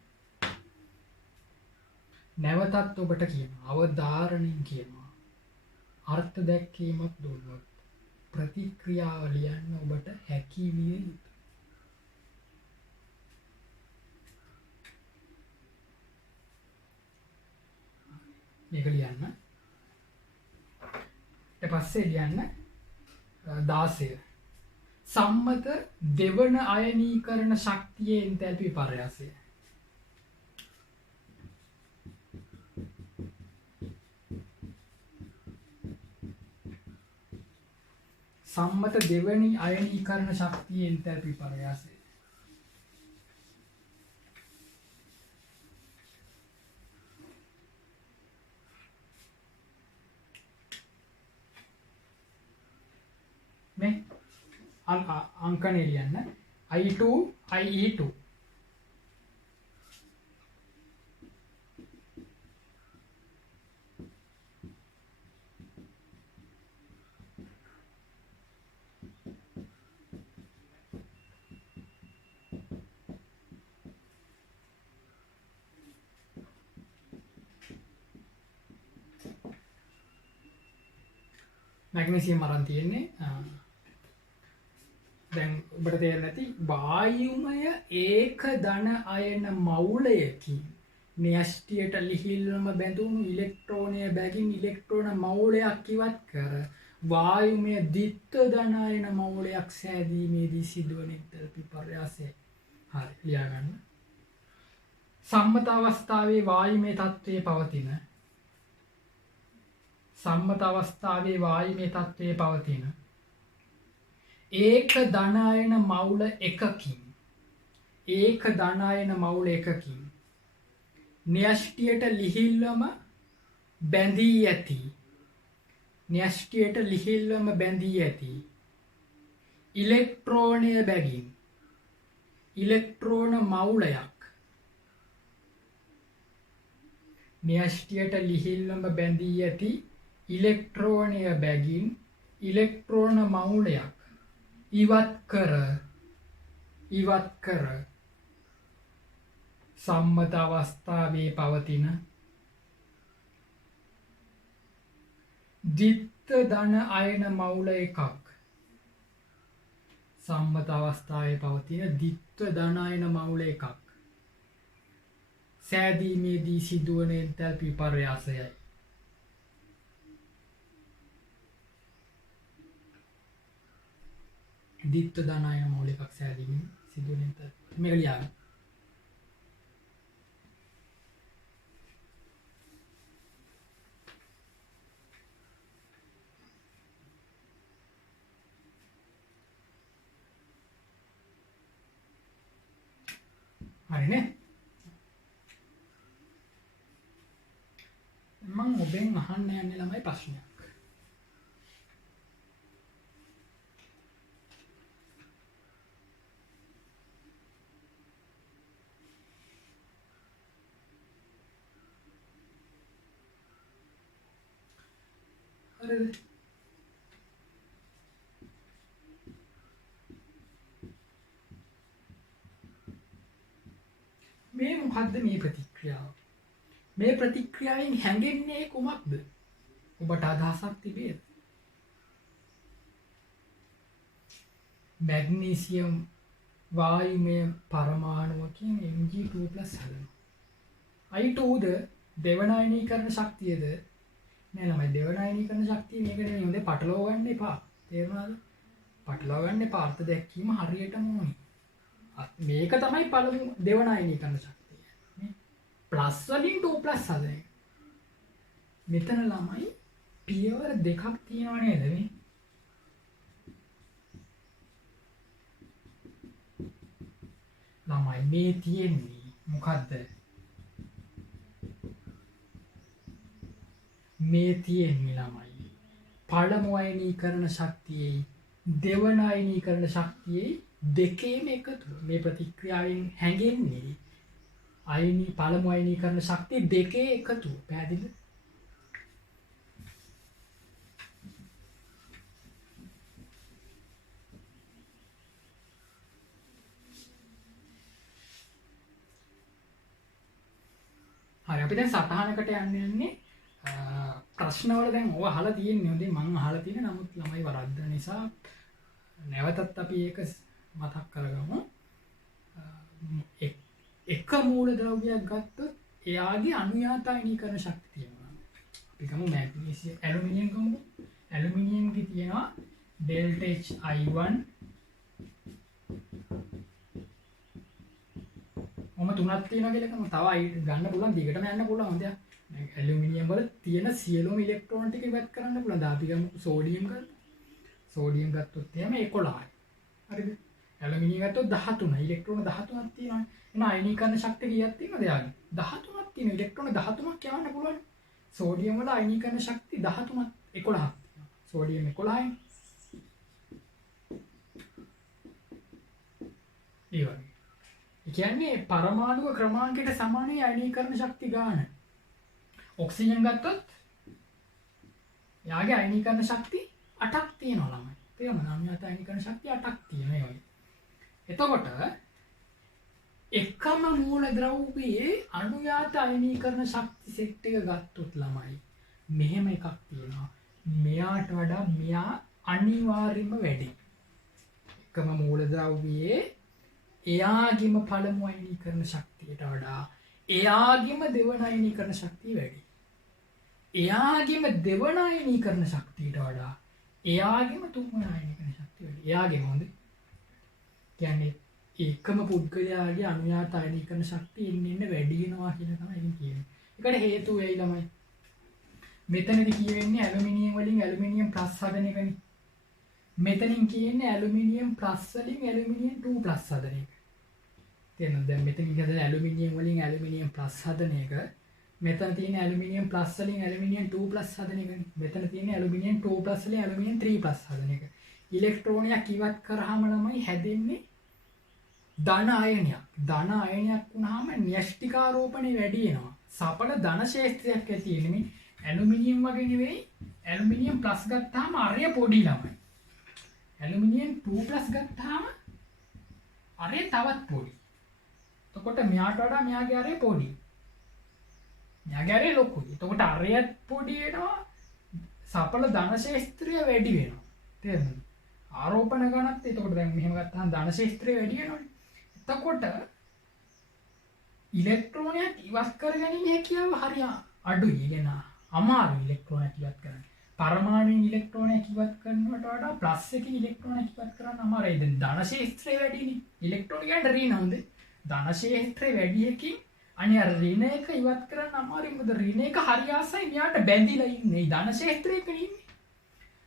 නැවතත් ඔබට කියනවා අවධාරණයෙන් කියනවා අර්ථ දැක්වීමක් දුන්නොත් ප්‍රතික්‍රියාව ලියන්න ඔබට හැකි විය යුතුයි. මේක ලියන්න. ඊට පස්සේ ලියන්න 16. සම්මත දෙවන අයනීකරණ ශක්තියේ එන්තැල්පි පර්යාසය. සම්මත දෙවනි අයනීකරණ ශක්තියේ එන්තැල්පි පර්යාසය. මේ අංකනේ ලියන්න I2 IE2 මැග්නීසියම් අරන් තියෙන්නේ. දැන් ඔබට තේරෙන්නේ නැති වායුමය ඒක ධන අයන මවුලයකින් න්‍යෂ්ටියට ලිහිල්වම බැඳුණු ඉලෙක්ට්‍රෝනය බැගින් ඉලෙක්ට්‍රෝන මවුලයක් ඉවත් කර වායුමය ද්විත්ව ධන අයන මවුලයක් සෑදීමේදී සිදුවන එන්තැල්පි පර්යාසය. හරි ලියා ගන්න. සම්මත අවස්ථාවේ වායුමය තත්ත්වයේ පවතින ඒක ධනායන මවුල එකකින් න්‍යෂ්ටියට ලිහිල්වම බැඳී ඇති ඉලෙක්ට්‍රෝනය බැගින් ඉලෙක්ට්‍රෝන මවුලයක් න්‍යෂ්ටියට ලිහිල්වම බැඳී ඇති ඉලෙක්ට්‍රෝනය බැගින් ඉලෙක්ට්‍රෝන මවුලයක් ඉවත් කර සම්මත අවස්ථාවේ පවතින ද්විත්ව ධන අයන මවුල එකක්. සම්මත අවස්ථාවේ පවතින ද්විත්ව ධන අයන මවුල එකක් සෑදීමේදී සිදුවන එන්තැල්පි පර්යාසයයි. ද්විත්ව ධන අයන මවුල එකක් සෑදීමේදී සිදුවන එන්තැල්පි. මේක ලියන්න. හරිනේ. මම ඔබෙන් අහන්න යන්නේ ළමයි ප්‍රශ්නයක්. හරිද? මේ මොකද්ද මේ ප්‍රතික්‍රියාව? මේ ප්‍රතික්‍රියාවෙන් හැඟෙන්නේ කුමක්ද? ඔබට අදහසක් තිබේද? මැග්නීසියම් වායුමය පරමාණුවකින් Mg2+ හැදෙනවා. I2ද දෙවන අයනීකරණ ශක්තියද? නෑ ළමයි දෙවන අයනීකරණ ශක්තිය මේක නෙමෙයි. හොඳේ පටලව ගන්න එපා. තේරුණාද? පටලව ගන්න එපා. අර්ථ දැක්වීම හරියටම ඕනේ. මේක තමයි පළමු දෙවන අයනීකරණ ශක්තිය. නේ? ප්ලස් වලින් 2+ හදන. මෙතන ළමයි පියවර දෙකක් තියෙනව නේද මේ? ළමයි මේ තියෙන්නේ මොකද්ද? මේ තියෙන්නේ ළමයි පළමු අයනීකරණ ශක්තියේ දෙවන අයනීකරණ ශක්තියේ දෙකේම එකතු. මේ ප්‍රතික්‍රියාවෙන් හැඟෙන්නේ පළමු අයනීකරණ ශක්තිය දෙකේ එකතු. පැහැදිලිද? හරි අපි දැන් සටහනකට යන්නේ ප්‍රශ්නවල දැන් ඔය අහලා තියෙන්නේ හොඳේ මම අහලා තියෙන නමුත් ළමයි වරද්දන නිසා නැවතත් අපි ඒක මතක් කරගමු. එක මූලද්‍රව්‍යයක් ගත්තොත් එයාගේ අනුයාත අයනීකරණ ශක්තිය තියෙනවා. අපි ගමු මැග්නීසියම් ඇලුමිනියම් ගමු. ඇලුමිනියම්ගේ තියෙනවා ΔHI1 ඔම තුනක් තියෙනවා කියලා කම තව ගන්න පුළුවන් දිගටම යන්න පුළුවන් හොඳයි. ඇලුමිනියම් වල තියෙන සියලුම ඉලෙක්ට්‍රෝන ටික ඉවත් කරන්න පුළුවන්. දැන් අපි ගමු සෝඩියම් ගන්න. සෝඩියම් ගත්තොත් එහෙම 11යි. හරිද? ඇලුමිනියම් ගත්තොත් 13යි. ඉලෙක්ට්‍රෝන 13ක් තියෙනවා. එහෙනම් අයනීකරණ ශක්තිය කීයක් තියෙනවද යාගේ? 13ක් තියෙනවා. ඉලෙක්ට්‍රෝන 13ක් යවන්න පුළුවන්. සෝඩියම් වල අයනීකරණ ශක්තිය 13ක් 11ක් තියෙනවා. සෝඩියම් 11යි. ඒ වගේ. ඒ කියන්නේ පරමාණු ක්‍රමාංකයට සමානයි අයනීකරණ ශක්ති ගාන. ඔක්සිජන් ගත්තොත් යාගේ අයනීකරණ ශක්ති 8ක් තියෙනවා ළමයි. තේරුණාද? අනුයාත අයනීකරණ ශක්තිය 8ක් තියෙනවා ඒ වගේ. එතකොට එකම මූලද්‍රව්‍යයේ අනුයාත අයනීකරණ ශක්ති සෙට් එක ගත්තොත් ළමයි මෙහෙම එකක් තියෙනවා. මෙයාට වඩා මෙයා අනිවාර්යයෙන්ම වැඩි. එකම මූලද්‍රව්‍යයේ එයාගේම පළමු අයනීකරණ ශක්තියට වඩා එයාගේම දෙවන අයනීකරණ ශක්තිය වැඩි. එයාගේම දෙවන අයනීකරණ ශක්තියට වඩා එයාගේම තුන්වන අයනීකරණ ශක්තිය වැඩි. එයාගේම හොඳ. කියන්නේ එකම පුද්ගලයාගේ අනුයාත අයනීකරණ ශක්තිය එන්න වැඩි වෙනවා කියන තමයි ඉතින් කියන්නේ. ඒකට හේතුව වෙයි ළමයි. මෙතනදි කියවෙන්නේ ඇලුමිනියම් වලින් ඇලුමිනියම් ප්ලස් හදන එකනේ. මෙතනින් කියන්නේ ඇලුමිනියම් ප්ලස් වලින් ඇලුමිනියම් 2 ප්ලස් හදන එක. තේරෙනවද? දැන් මෙතනින් හදන ඇලුමිනියම් වලින් ඇලුමිනියම් ප්ලස් හදන එක. මෙතන තියෙන ඇලුමිනියම් ප්ලස් වලින් ඇලුමිනියම් 2 ප්ලස් හදන එකනේ. මෙතන තියෙන ඇලුමිනියම් 2 ප්ලස් වලින් ඇලුමිනියම් 3 ප්ලස් හදන එක. ඉලෙක්ට්‍රෝනයක් ඉවත් කරාම ළමයි හැදෙන්නේ ධන අයනයක්. ධන අයනයක් වුණාම න්‍යෂ්ටිකාරෝපණය වැඩි වෙනවා. සපල ධන ශේෂ්ත්‍රයක් ඇති වෙන්නේ. ඇලුමිනියම් වගේ නෙවෙයි. ඇලුමිනියම් ප්ලස් ගත්තාම අරය පොඩි ළමයි. ඇලුමිනියම් 2 ප්ලස් ගත්තාම අරය තවත් පොඩි. එතකොට මෙයාට වඩා මෙයාගේ අරය පොඩි. මෙයාගේ අරය ලොකුයි. එතකොට අරයත් පොඩි වෙනවා. සපල ධන ශේෂ්ත්‍රය වැඩි වෙනවා. තේරුණාද? ආරෝපණ ගණත් එතකොට දැන් මෙහෙම ගත්තාම ධන ශේෂ්ත්‍රය වැඩි වෙනවනේ. එතකොට ඉලෙක්ට්‍රෝනයක් ඉවත් කරගැනීමේ හැකියාව හරිය අඩුයි. කියන අමාරු ඉලෙක්ට්‍රෝනයක් ඉවත් කරන්න. පරමාණුවෙන් ඉලෙක්ට්‍රෝනයක් ඉවත් කරනවට වඩා ප්ලස් එකකින් ඉලෙක්ට්‍රෝනයක් ඉවත් කරන්න අමාරුයි. දැන් ධන ශේෂ්ත්‍රය වැඩිනේ. ඉලෙක්ට්‍රෝන කියන්නේ ඍණ හොඳ. ධන ශේෂ්ත්‍රය වැඩි එකකින් අනේ අර ඍණ එක ඉවත් කරන්න අමාරුයි. මොකද ර්ණ එක හරි ආසයි මෙයාට බැඳිලා ඉන්නේ. ධන ශේෂ්ත්‍රයක ඉන්නේ.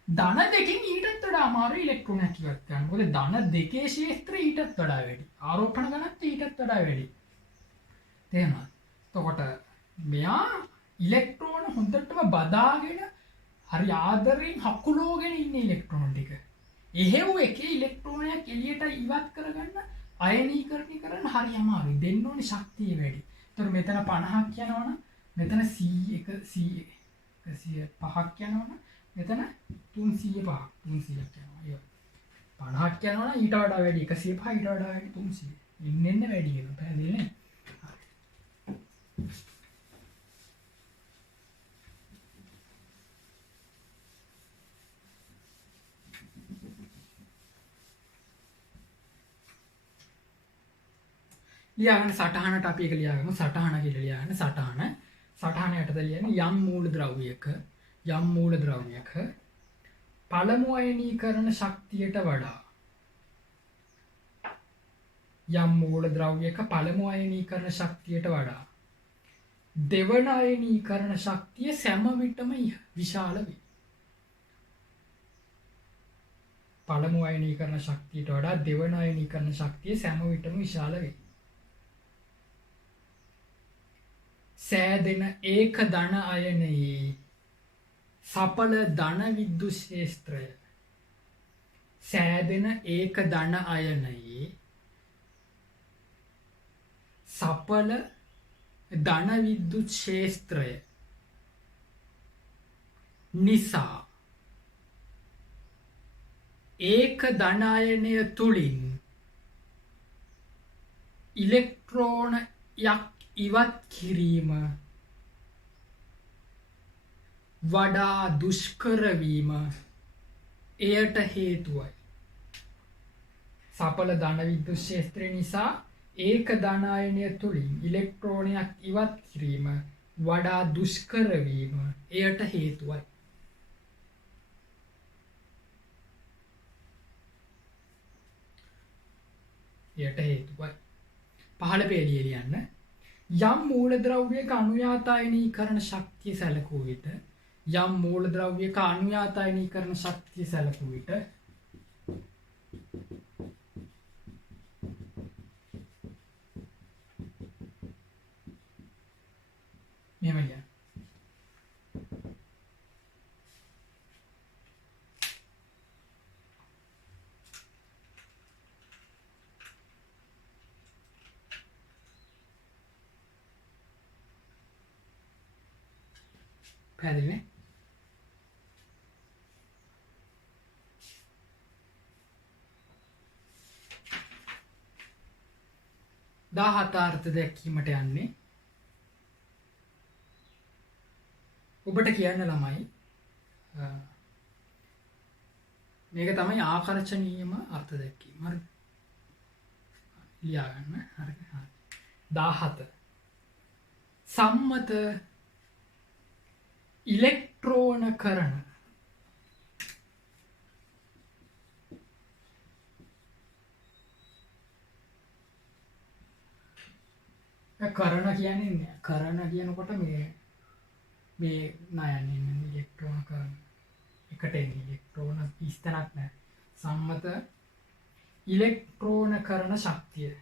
ධන දෙකෙන් ඊටත් වඩා අමාරුයි ඉලෙක්ට්‍රෝනයක් ඉවත් කරන්න. මොකද ධන දෙකේ ශේෂ්ත්‍රය ඊටත් වඩා වැඩි. ආරෝපණ ගණත් ඊටත් වඩා වැඩි. තේරුණාද? එතකොට මෙයා ඉලෙක්ට්‍රෝන හොඳටම බදාගෙන හරි ආදරෙන් හකුලෝගෙන ඉන්නේ ඉලෙක්ට්‍රෝන ටික. එහෙව් එකේ ඉලෙක්ට්‍රෝනයක් එළියට ඉවත් කරගන්න අයනීකරණය කරන්න හරි අමාරුයි. දෙන්න ඕනේ ශක්තිය වැඩි. ඒතර මෙතන 50ක් යනවනම් මෙතන 105ක් යනවනම් මෙතන 305ක් 300ක් යනවා. 50ක් යනවනම් ඊට වඩා වැඩි 105 ඊට වඩා වැඩි 300. එන්න වැඩි වෙනවා. පැහැදිලි නේ? ලියාගන්න සටහනට අපි එක ලියාගමු. සටහන කියලා ලියාගන්න. සටහන යටතේ ලියන්නේ යම් මූලද්‍රව්‍යයක පළමු අයනීකරණ ශක්තියට වඩා යම් මූලද්‍රව්‍යයක පළමු අයනීකරණ ශක්තියට වඩා දෙවන අයනීකරණ ශක්තිය සෑම විටම විශාල වේ. පළමු අයනීකරණ ශක්තියට වඩා දෙවන අයනීකරණ ශක්තිය සෑම විටම විශාල වේ. සෑදෙන ඒක ධන අයනයේ සපල ධන විද්‍යුත් ක්ෂේත්‍රය සෑදෙන ඒක ධන අයනයේ සපල ධන විද්‍යුත් ක්ෂේත්‍රය නිසා ඒක ධන අයනය තුලින් ඉලෙක්ට්‍රෝනයක් ඉවත් කිරීම වඩා දුෂ්කර වීම එයට හේතුවයි. සඵල ධන විද්‍යුත් ක්ෂේත්‍රය නිසා ඒක ධනායනය තුළින් ඉලෙක්ට්‍රෝනයක් ඉවත් කිරීම වඩා දුෂ්කර වීම එයට හේතුවයි. එයට හේතුවයි. පහළ පේළිය ලියන්න. යම් මූලද්‍රව්‍යයක අනුයාතයනීකරණ ශක්තිය සැලකූ විට යම් මූලද්‍රව්‍යයක අනුයාතයනීකරණ ශක්තිය සැලකූ විට මෙහෙම ලියන්න. පැහැදිලිනේ? දාහතාර්ථ දැක්වීමට යන්නේ ඔබට කියන්න ළමයි මේක තමයි ආකර්ෂණීයම අර්ථ දැක්වීම. හරි ලියාගන්න. හරි 17 සම්මත ඉලෙක්ට්‍රෝනකරණ කරණ කියන්නේ කරණ කියනකොට මේ නයන්නේ ඉලෙක්ට්‍රෝන කරන එකට එන්නේ ඉලෙක්ට්‍රෝන ඉස්තනක් නෑ. සම්මත ඉලෙක්ට්‍රෝනකරණ ශක්තිය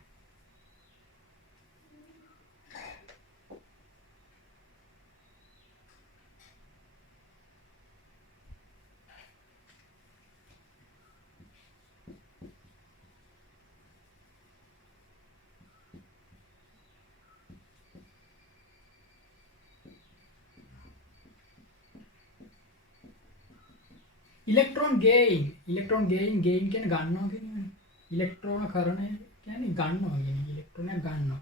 ඉලෙක්ට්‍රෝන ගේයින් කියන්නේ ගන්නවා කියන්නේ ඉලෙක්ට්‍රෝන කරණය කියන්නේ ගන්නවා කියන්නේ ඉලෙක්ට්‍රෝනයක් ගන්නවා.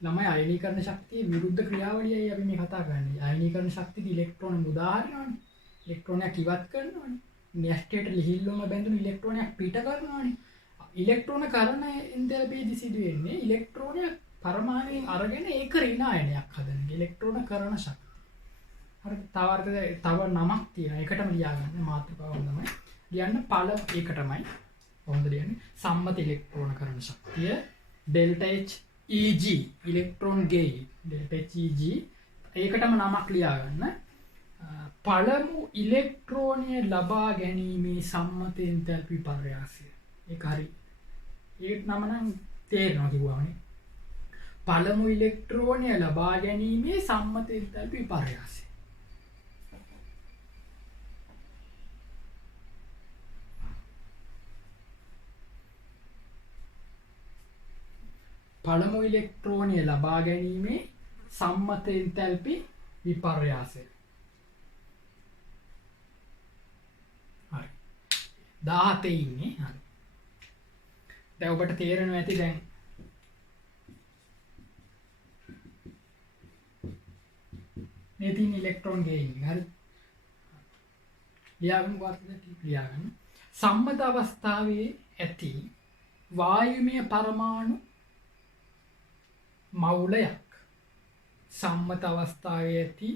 ළමයි අයනීකරණ ශක්තිය විරුද්ධ ක්‍රියාවලියයි අපි මේ කතා කරන්නේ. අයනීකරණ ශක්තිය ඉලෙක්ට්‍රෝන මුදා හරිනවනේ. ඉලෙක්ට්‍රෝනයක් ඉවත් කරනවනේ. න්‍යෂ්ටයට ලිහිල්වම බැඳුණු ඉලෙක්ට්‍රෝනයක් පිට කරනවනේ. ඉලෙක්ට්‍රෝන කරණ එන්තැල්පියේදී සිදු වෙන්නේ ඉලෙක්ට්‍රෝනයක් පරමාණුයෙන් අරගෙන ඒක ඍණායනයක් හදන ඉලෙක්ට්‍රෝන කරණ ශක්තිය. හරි තව නමක් තියෙනවා. ඒකටම ලියාගන්න මාතෘකාව තමයි. ලියන්න පළ ඒක තමයි. කොහොමද ලියන්නේ? සම්මත ඉලෙක්ට්‍රෝනකරණ ශක්තිය ඩෙල්ටා H Eg ඉලෙක්ට්‍රෝන ගේයි ඩෙල්ටා H Eg ඒකටම නමක් ලියාගන්න. පළමු ඉලෙක්ට්‍රෝනය ලබා ගැනීමේ සම්මත එන්තැල්පි පර්යාසය. ඒක හරි. ඒ නම නම් තේරෙනවා කිව්වමනේ. පළමු ඉලෙක්ට්‍රෝනය ලබා ගැනීමේ සම්මත එන්තැල්පි පර්යාසය. පළමු ඉලෙක්ට්‍රෝනය ලබා ගැනීමේ සම්මත එන්තැල්පි විපර්යාසය. හරි 17 ඉන්නේ. හරි දැන් ඔබට තේරෙනවා ඇති දැන් මේ තියෙන ඉලෙක්ට්‍රෝන ගේයින්. හරි ලියාගන්න වාර්තාවක් ලියාගන්න. සම්මත අවස්ථාවේ ඇති වායුමය පරමාණු මවුලයක් සම්මත අවස්ථාවේ ඇති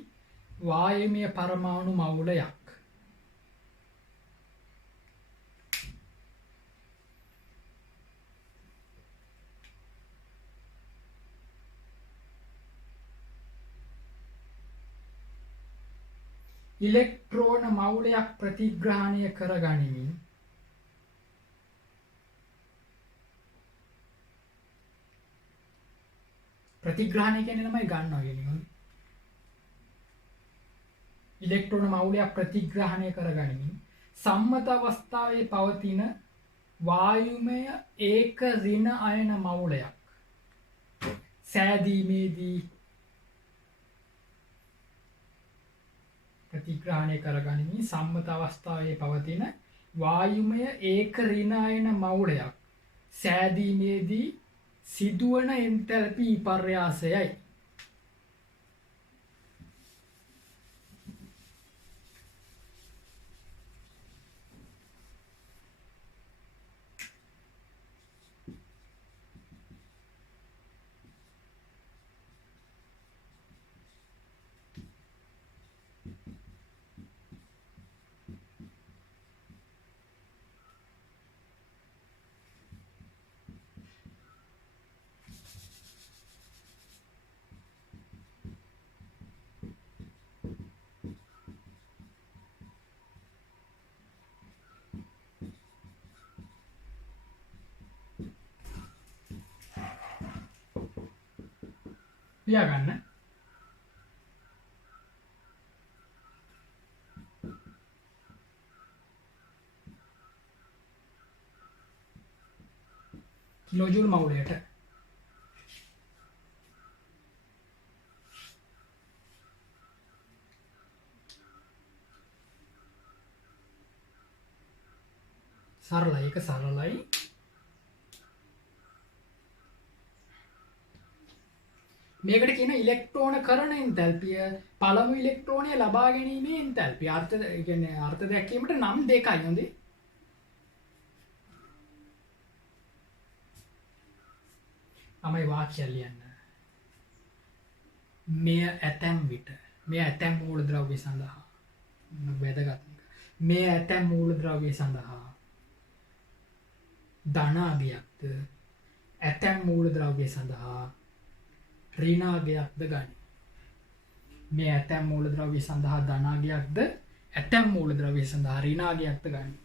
වායමය පරමාණු මවුලයක් ඉලෙක්ට්‍රෝන මවුලයක් ප්‍රතිග්‍රහණය කර ගනිමින් ප්‍රතිග්‍රහණය කියන්නේ ළමයි ගන්නවා කියන්නේ. ඉලෙක්ට්‍රෝන මවුලයක් ප්‍රතිග්‍රහණය කරගනිමින් සම්මත අවස්ථාවේ පවතින වායුමය ඒක ඍණ අයන මවුලයක් සෑදීමේදී ප්‍රතිග්‍රහණය කරගනිමින් සම්මත අවස්ථාවේ පවතින වායුමය ඒක ඍණ අයන මවුලයක් සෑදීමේදී සිදුවන එන්තැල්පි විපර්යාසයයි. ලියා ගන්න. කිලෝජූල් මවුලයට සරලයි, ඒක සරලයි. මේකට කියන ඉලෙක්ට්‍රෝන කරන එන්තැල්පිය පළමු ඉලෙක්ට්‍රෝනය ලබා ගැනීමේ එන්තැල්පිය. අර්ථ කියන්නේ අර්ථ දැක්වීමට නම් දෙකයි හොඳේ. තමයි වාක්‍යය ලියන්න. මෙය ඇතැම් විට මෙය ඇතැම් මූලද්‍රව්‍ය සඳහා වැදගත් එක. මෙය ඇතැම් මූලද්‍රව්‍ය සඳහා ධනාගයක්ද ඇතැම් මූලද්‍රව්‍ය සඳහා ඍණාගයක්ද ගනි. මේ ඇතැම් මූලද්‍රව්‍ය සඳහා ධනාගයක්ද ඇතැම් මූලද්‍රව්‍ය සඳහා ඍණාගයක්ද ගනි.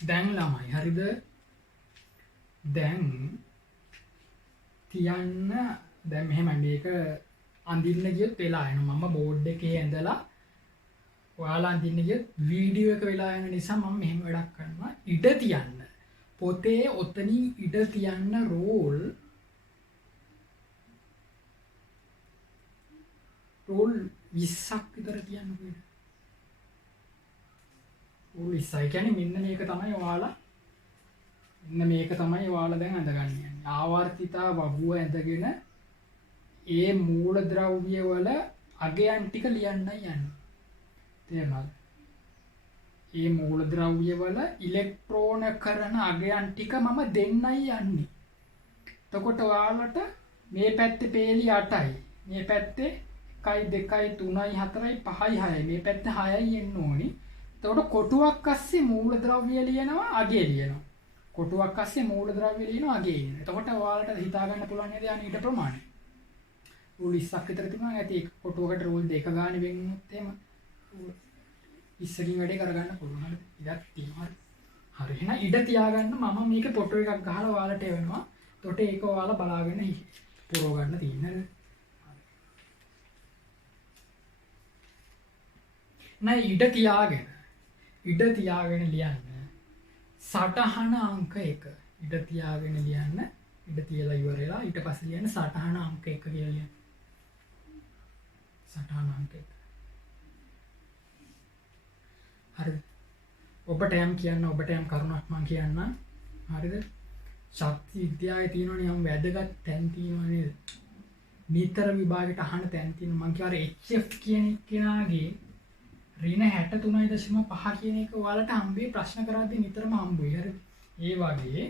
දැන් ළමයි හරිද? දැන් තියන්න දැන් මෙහෙම මේක අඳින්න ගියොත් වෙලා යනවා. මම බෝඩ් එකේ ඇඳලා ඔයාලා අඳින්න ගියොත් වීඩියෝ එක වෙලා යන නිසා මම මෙහෙම වැඩක් කරනවා. ඉඩ තියන්න පොතේ ඔතනින් ඉඩ තියන්න රෝල් 20ක් විතර තියන්න පුළුවන්. ඉස්සයි කියන්නේ මෙන්න මේක තමයි ඔයාලා මෙන්න මේක තමයි ඔයාලා දැන් අඳගන්න යන්නේ. ආවර්තිතා වබුව ඇඳගෙන ඒ මූලද්‍රව්‍ය වල අගයන් ටික ලියන්නයි යන්නේ. තේරුණාද? ඒ මූලද්‍රව්‍ය වල ඉලෙක්ට්‍රෝන කරන අගයන් ටික මම දෙන්නයි යන්නේ. එතකොට ඔයාලට මේ පැත්තේ පේලි 8යි. මේ පැත්තේ 1 2 3 4 5 6යි. මේ පැත්තේ 6යි එන්න ඕනි. එතකොට කොටුවක් අස්සේ මූලද්‍රව්‍ය ලියනවා අගය ලියනවා. කොටුවක් අස්සේ මූලද්‍රව්‍ය ලියනවා අගය ලියනවා. එතකොට ඔයාලට හිතා ගන්න පුළුවන් නේද යන්නේ ඊට ප්‍රමාණය. රූල් 20ක් විතර තිබුණා. ඇති කොටුවකට රූල් 2 ගානේ වෙන්නොත් එහෙම 20කින් වැඩේ කරගන්න පුළුවන්. හරිද? ඉඩක් තියෙනවා. හරි. එහෙනම් ඉඩ තියාගන්න මම මේක ෆොටෝ එකක් ගහලා ඔයාලට එවනවා. එතකොට ඒක ඔයාලා බලාගෙන පුරව ගන්න තියෙනවා. නෑ ඉඩ තියාගෙන ලියන්න සටහන අංක 1. ඉඩ තියාගෙන ලියන්න ඉඩ තියලා ඉවරලා ඊට පස්සේ ලියන්න සටහන අංක 1 කියලා ලියන්න. සටහන අංක 1. හරිද? ඔබට යම් කියන්න ඔබට යම් කරුණක් මම කියන්නම්. හරිද? ශක්ති විද්‍යාවේ තියෙනවනේ යම් වැදගත් තැන් තියෙනවා නේද? නිතර විභාගයට අහන තැන් තියෙනවා. මම කියවර HF කියන කෙනාගේ ඍණ 63.5 කියන එක ඔයාලට හම්බෙයි ප්‍රශ්න කරද්දී නිතරම හම්බුයි. හරිද? ඒ වගේ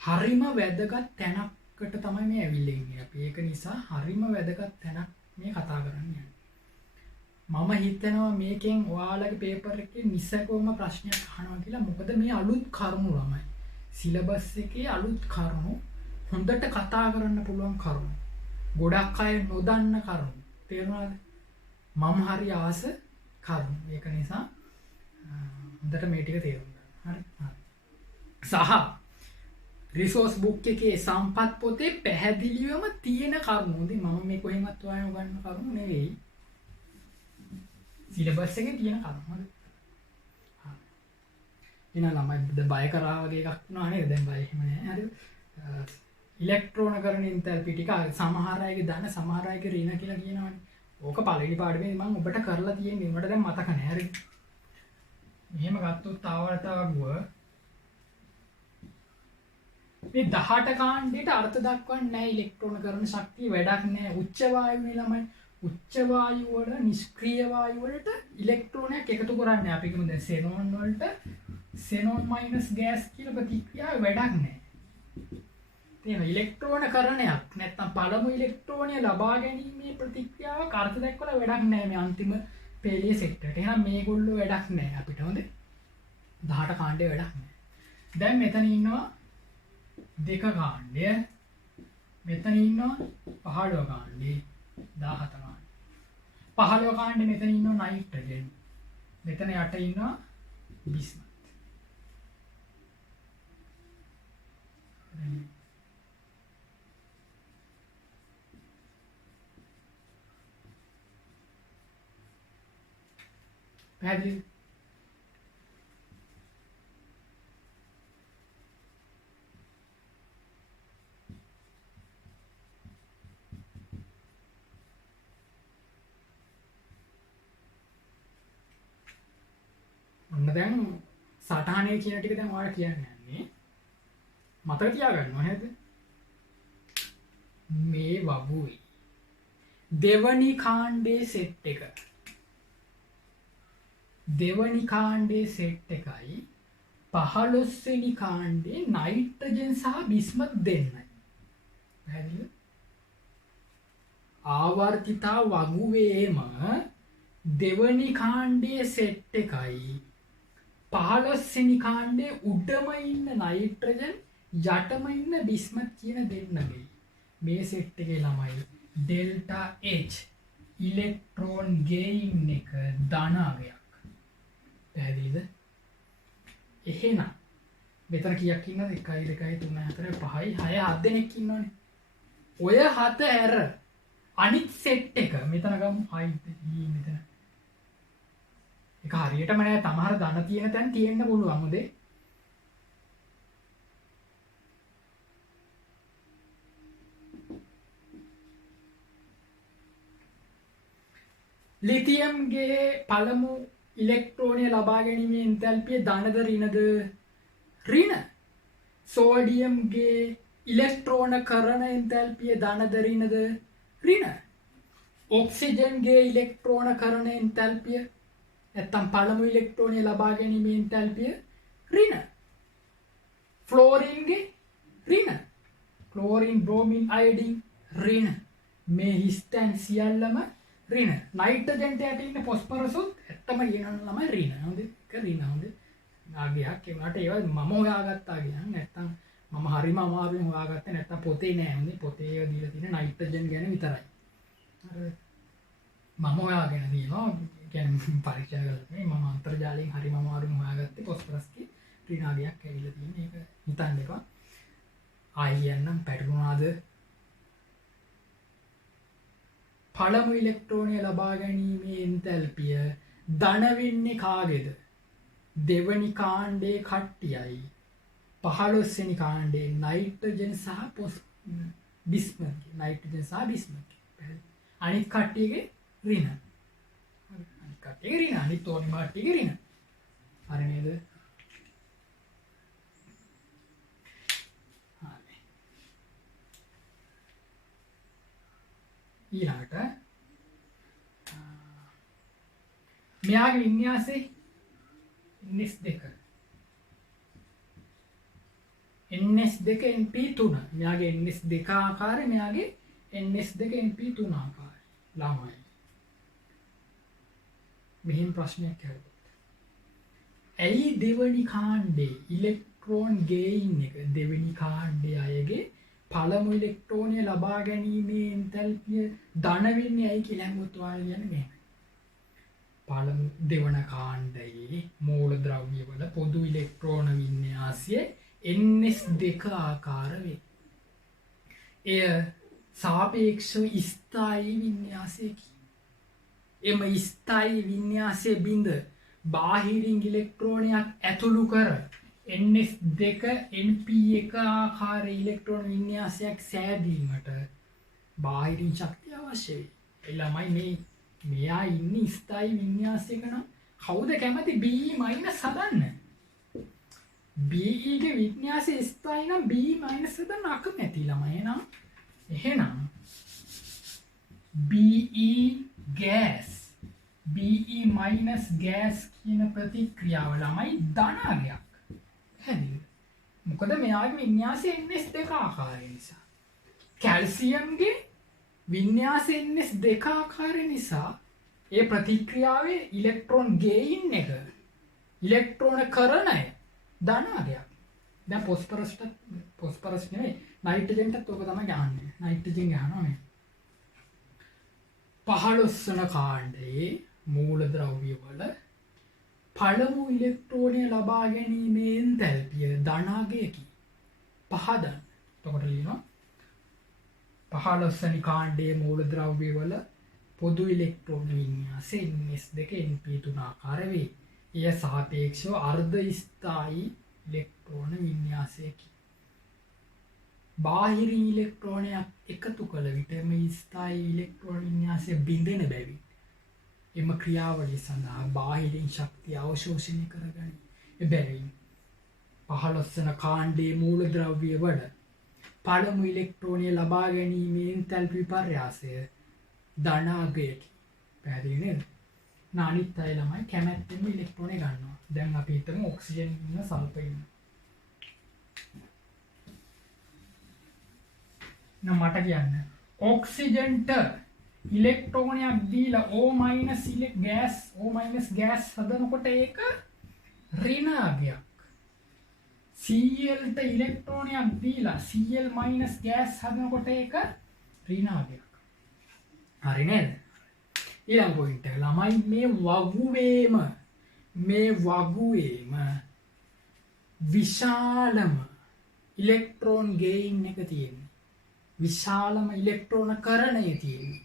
හරිම වැදගත් තැනකට තමයි මේ ඇවිල්ලා ඉන්නේ අපි. ඒක නිසා හරිම වැදගත් තැනක් මේ කතා කරන්නේ. මම හිතනවා මේකෙන් ඔයාලගේ පේපර් එකේ නිසකවම ප්‍රශ්නයක් අහනවා කියලා. මොකද මේ අලුත් කරුණු ළමයි. සිලබස් එකේ අලුත් කරුණු හොඳට කතා කරන්න පුළුවන් කරුණු. ගොඩක් අය නොදන්න කරුණු. තේරුණාද? මම හරි ආස කරුණු. ඒක නිසා හොඳට මේ ටික තේරුම් ගන්න. හරි. සහ රිසෝස් බුක් එකේ සම්පත් පොතේ පැහැදිලිවම තියෙන කරුණු. ඉතින් මම මේ කොහෙන්වත් හොයන්න ගන්න කරුණු නෙවෙයි. සිලබස් එකේ තියෙන කරුණු. හරි. එන ළමයි බය කරා වගේ එකක් වුණා නේද? දැන් බය එහෙම නැහැ. හරි. ඉලෙක්ට්‍රෝන කරන එන්තැල්පි ටික සමහර අයගේ දන්න සමහර අයගේ ඍණ කියලා කියනවනේ. ඕක පළවෙනි පාඩමේ මම ඔබට කරලා තියෙන්නේ. උඹට දැන් මතක නැහැ. හරි. මෙහෙම ගත්තොත් ආවර්තවගුව මේ 18 කාණ්ඩයට අර්ථ දක්වන්නේ නැහැ ඉලෙක්ට්‍රෝන කරන ශක්තිය වැඩක් නැහැ. උච්ච වායුවේ ළමයි උච්ච වායු වල නිෂ්ක්‍රීය වායු වලට ඉලෙක්ට්‍රෝනයක් එකතු කරන්නේ. අපි කියමු දැන් සෙනෝන් වලට සෙනෝන් මයිනස් ගෑස් කියලා ප්‍රතික්‍රියාව වැඩක් නැහැ. තියෙන ඉලෙක්ට්‍රෝන කරණයක් නැත්නම් පළමු ඉලෙක්ට්‍රෝනය ලබා ගැනීමේ ප්‍රතික්‍රියාවක් අර්ථ දක්වලා වැඩක් නැහැ මේ අන්තිම පේලිය සෙට් එකට. එහෙනම් මේගොල්ලෝ වැඩක් නැහැ අපිට හොඳේ. 18 කාණ්ඩේ වැඩක් නැහැ. දැන් මෙතන ඉන්නවා දෙක කාණ්ඩය. මෙතන ඉන්නවා 15 කාණ්ඩේ 17 කාණ්ඩේ. 15 කාණ්ඩේ මෙතන ඉන්නවා නයිට්‍රජන්. මෙතන යට ඉන්නවා බිස්මත්. පැහැදිලි? ඔන්න දැන් සටහනේ කියන ටික දැන් ඔයාලා කියන්නේ යන්නේ මතක තියාගන්න ඕනේ නේද? මේ වගුවේ දෙවනි කාණ්ඩේ සෙට් එක දෙවනි කාණ්ඩේ සෙට් එකයි 15 වෙනි කාණ්ඩේ නයිට්‍රජන් සහ බිස්මත් දෙන්නයි. පැහැදිලිද? ආවර්තිතා වගුවේම දෙවනි කාණ්ඩයේ සෙට් එකයි 15 වෙනි කාණ්ඩේ උඩම ඉන්න නයිට්‍රජන් යටම ඉන්න බිස්මත් කියන දෙන්නගේ මේ සෙට් එකේ ළමයි ඩෙල්ටා H ඉලෙක්ට්‍රෝන ගේයින් එක ධනාවයක්. පැහැදිලිද? එහෙනම් මෙතන කීයක් ඉන්නවද? 1 2 3 4 5 6 7 දෙනෙක් ඉන්නවනේ. ඔය 7 ඇර අනිත් සෙට් එක මෙතන ගමු. මෙතන ඒක හරියටම නෑ. තමහර ධන තියෙන තැන් තියෙන්න පුළුවන් උදේ. ලිතියම්ගේ පළමු ඉලෙක්ට්‍රෝනය ලබා ගැනීමේ එන්තැල්පිය ධනද ඍණද? ඍණ. සෝඩියම්ගේ ඉලෙක්ට්‍රෝන කරන එන්තැල්පිය ධනද ඍණද? ඍණ. ඔක්සිජන්ගේ ඉලෙක්ට්‍රෝන කරන එන්තැල්පිය නැත්තම් පළමු ඉලෙක්ට්‍රෝනය ලබා ගැනීමේ එන්තැල්පිය ඍණ. ෆ්ලෝරින්ගේ ඍණ. ක්ලෝරින් බ්‍රෝමින් අයඩින් ඍණ. මේ හිස්තැන් සියල්ලම ඍණ. නයිට්‍රජන්ට යට ඉන්න ෆොස්ෆරසුත් ඇත්තම කියනවා ළමයි ඍණ. හොඳ එක ඍණ. හොඳ ආගයක් ඒ වුණාට ඒවා මම හොයාගත්තා කියන නැත්තම් මම හරිම අමාරුවෙන් හොයාගත්තේ නැත්තම් පොතේ නෑ. හොඳ පොතේ ඒවා දීලා තියෙන නයිට්‍රජන් ගැන විතරයි. අර මම හොයාගෙන තියෙනවා කියන්නේ පරීක්ෂා කරලා මම අන්තර්ජාලයෙන් හරිම අමාරුවෙන් හොයාගත්තේ ෆොස්ෆරස්ගේ ඍණ ආගයක් ඇවිල්ලා තියෙන. ඒක හිතන්න එපා. ආයෙන්නම් පැටලුණාද? පළමු ඉලෙක්ට්‍රෝනය ලබා ගැනීමේ එන්තැල්පිය ධන වෙන්නේ කාගේද? දෙවනි කාණ්ඩේ කට්ටියයි 15 වෙනි කාණ්ඩේ නයිට්‍රජන් සහ බිස්මත්. නයිට්‍රජන් සහ බිස්මත්. අනිත් කට්ටියගේ ඍණ. අනිත් කට්ටියගේ ඍණ. අනිත් ඕනි කට්ටියගේ ඍණ. හරි නේද? හරි. ඊළඟට මෙයාගේ වින්‍යාසයේ NS2 NS2 NP3 මෙයාගේ NS2 ආකාරය මෙයාගේ NS2 NP3 ආකාරය ළමයි. මෙහෙම ප්‍රශ්නයක් ඇහුවොත් ඇයි දෙවනි කාණ්ඩේ ඉලෙක්ට්‍රෝන ගේයින් එක දෙවනි කාණ්ඩේ අයගේ පළමු ඉලෙක්ට්‍රෝනය ලබා ගැනීමේ එන්තැල්පිය ධන වෙන්නේ ඇයි කියලා අහුවොත් ඔයාලා කියන්නේ මෙහෙම. පළමු දෙවන කාණ්ඩයේ මූලද්‍රව්‍ය වල පොදු ඉලෙක්ට්‍රෝන වින්‍යාසය NS2 ආකාර වේ. එය සාපේක්ෂව ස්ථායී වින්‍යාසයකි. එම ස්ථායී වින්‍යාසයේ බිඳ බාහිරින් ඉලෙක්ට්‍රෝනයක් ඇතුළු කර NS2 NP1 ආකාර ඉලෙක්ට්‍රෝන වින්‍යාසයක් සෑදීමට බාහිරින් ශක්තිය අවශ්‍ය වේ. ළමයි මේ මෙයා ඉන්නේ ස්ථායී වින්‍යාසයක නම් කවුද කැමති B- හදන්න? BE ගේ වින්‍යාසය ස්ථායි නම් B මයිනස් එක අකමැති ළමයි. එහෙනම් BE gas BE minus gas කියන ප්‍රතික්‍රියාව ළමයි ධනාගයක්. හැදිද? මොකද මෙයාගේ වින්‍යාසය NS2 ආකාරය නිසා. කැල්සියම්ගේ වින්‍යාසය NS2 ආකාරය නිසා ඒ ප්‍රතික්‍රියාවේ ඉලෙක්ට්‍රෝන ගේයින් එක ඉලෙක්ට්‍රෝන කරණය ධනාගයක්. දැන් පොස්පරස් නෙවෙයි නයිට්‍රජන්ටත් ඔක තමයි ගහන්නේ. නයිට්‍රජන් ගහනවා නේ. 15 වන කාණ්ඩයේ මූලද්‍රව්‍ය වල පළමු ඉලෙක්ට්‍රෝනය ලබා ගැනීමේ එන්තැල්පිය ධනාගයකි. පහදන්න. එතකොට ලියනවා 15 වෙනි කාණ්ඩයේ මූලද්‍රව්‍ය වල පොදු ඉලෙක්ට්‍රෝන වින්‍යාසය NS2 NP3 ආකාර වේ. එය සාපේක්ෂව අර්ධ ස්ථායි ඉලෙක්ට්‍රෝන වින්‍යාසයකි. බාහිර ඉලෙක්ට්‍රෝනයක් එකතු කළ විට මේ ස්ථායි ඉලෙක්ට්‍රෝන වින්‍යාසය බිඳෙන බැවින් එම ක්‍රියාවලිය සඳහා බාහිරින් ශක්තිය අවශෝෂණය කරගනී. එබැවින් 15 වන කාණ්ඩයේ මූලද්‍රව්‍ය වල පළමු ඉලෙක්ට්‍රෝනය ලබා ගැනීමේ එන්තැල්පි විපර්යාසය ධනාගයකි. පැහැදිලි නේද? අනිත් අය ළමයි කැමැත්තෙන්ම ඉලෙක්ට්‍රෝනය ගන්නවා. දැන් අපි හිතමු ඔක්සිජන් ඉන්න සල්ෆර් ඉන්න. මට කියන්න ඔක්සිජන්ට ඉලෙක්ට්‍රෝනයක් දීලා O- ගෑස් හදනකොට ඒක ඍණාගයක්. Clට ඉලෙක්ට්‍රෝනයක් දීලා Cl- ගෑස් හදනකොට ඒක ඍණාගයක්. හරි නේද? ඊළඟ පොයින්ට් එක ළමයි මේ වගුවේම විශාලම ඉලෙක්ට්‍රෝන ගේයින් එක තියෙනවා. විශාලම ඉලෙක්ට්‍රෝන කරණය තියෙන්නේ.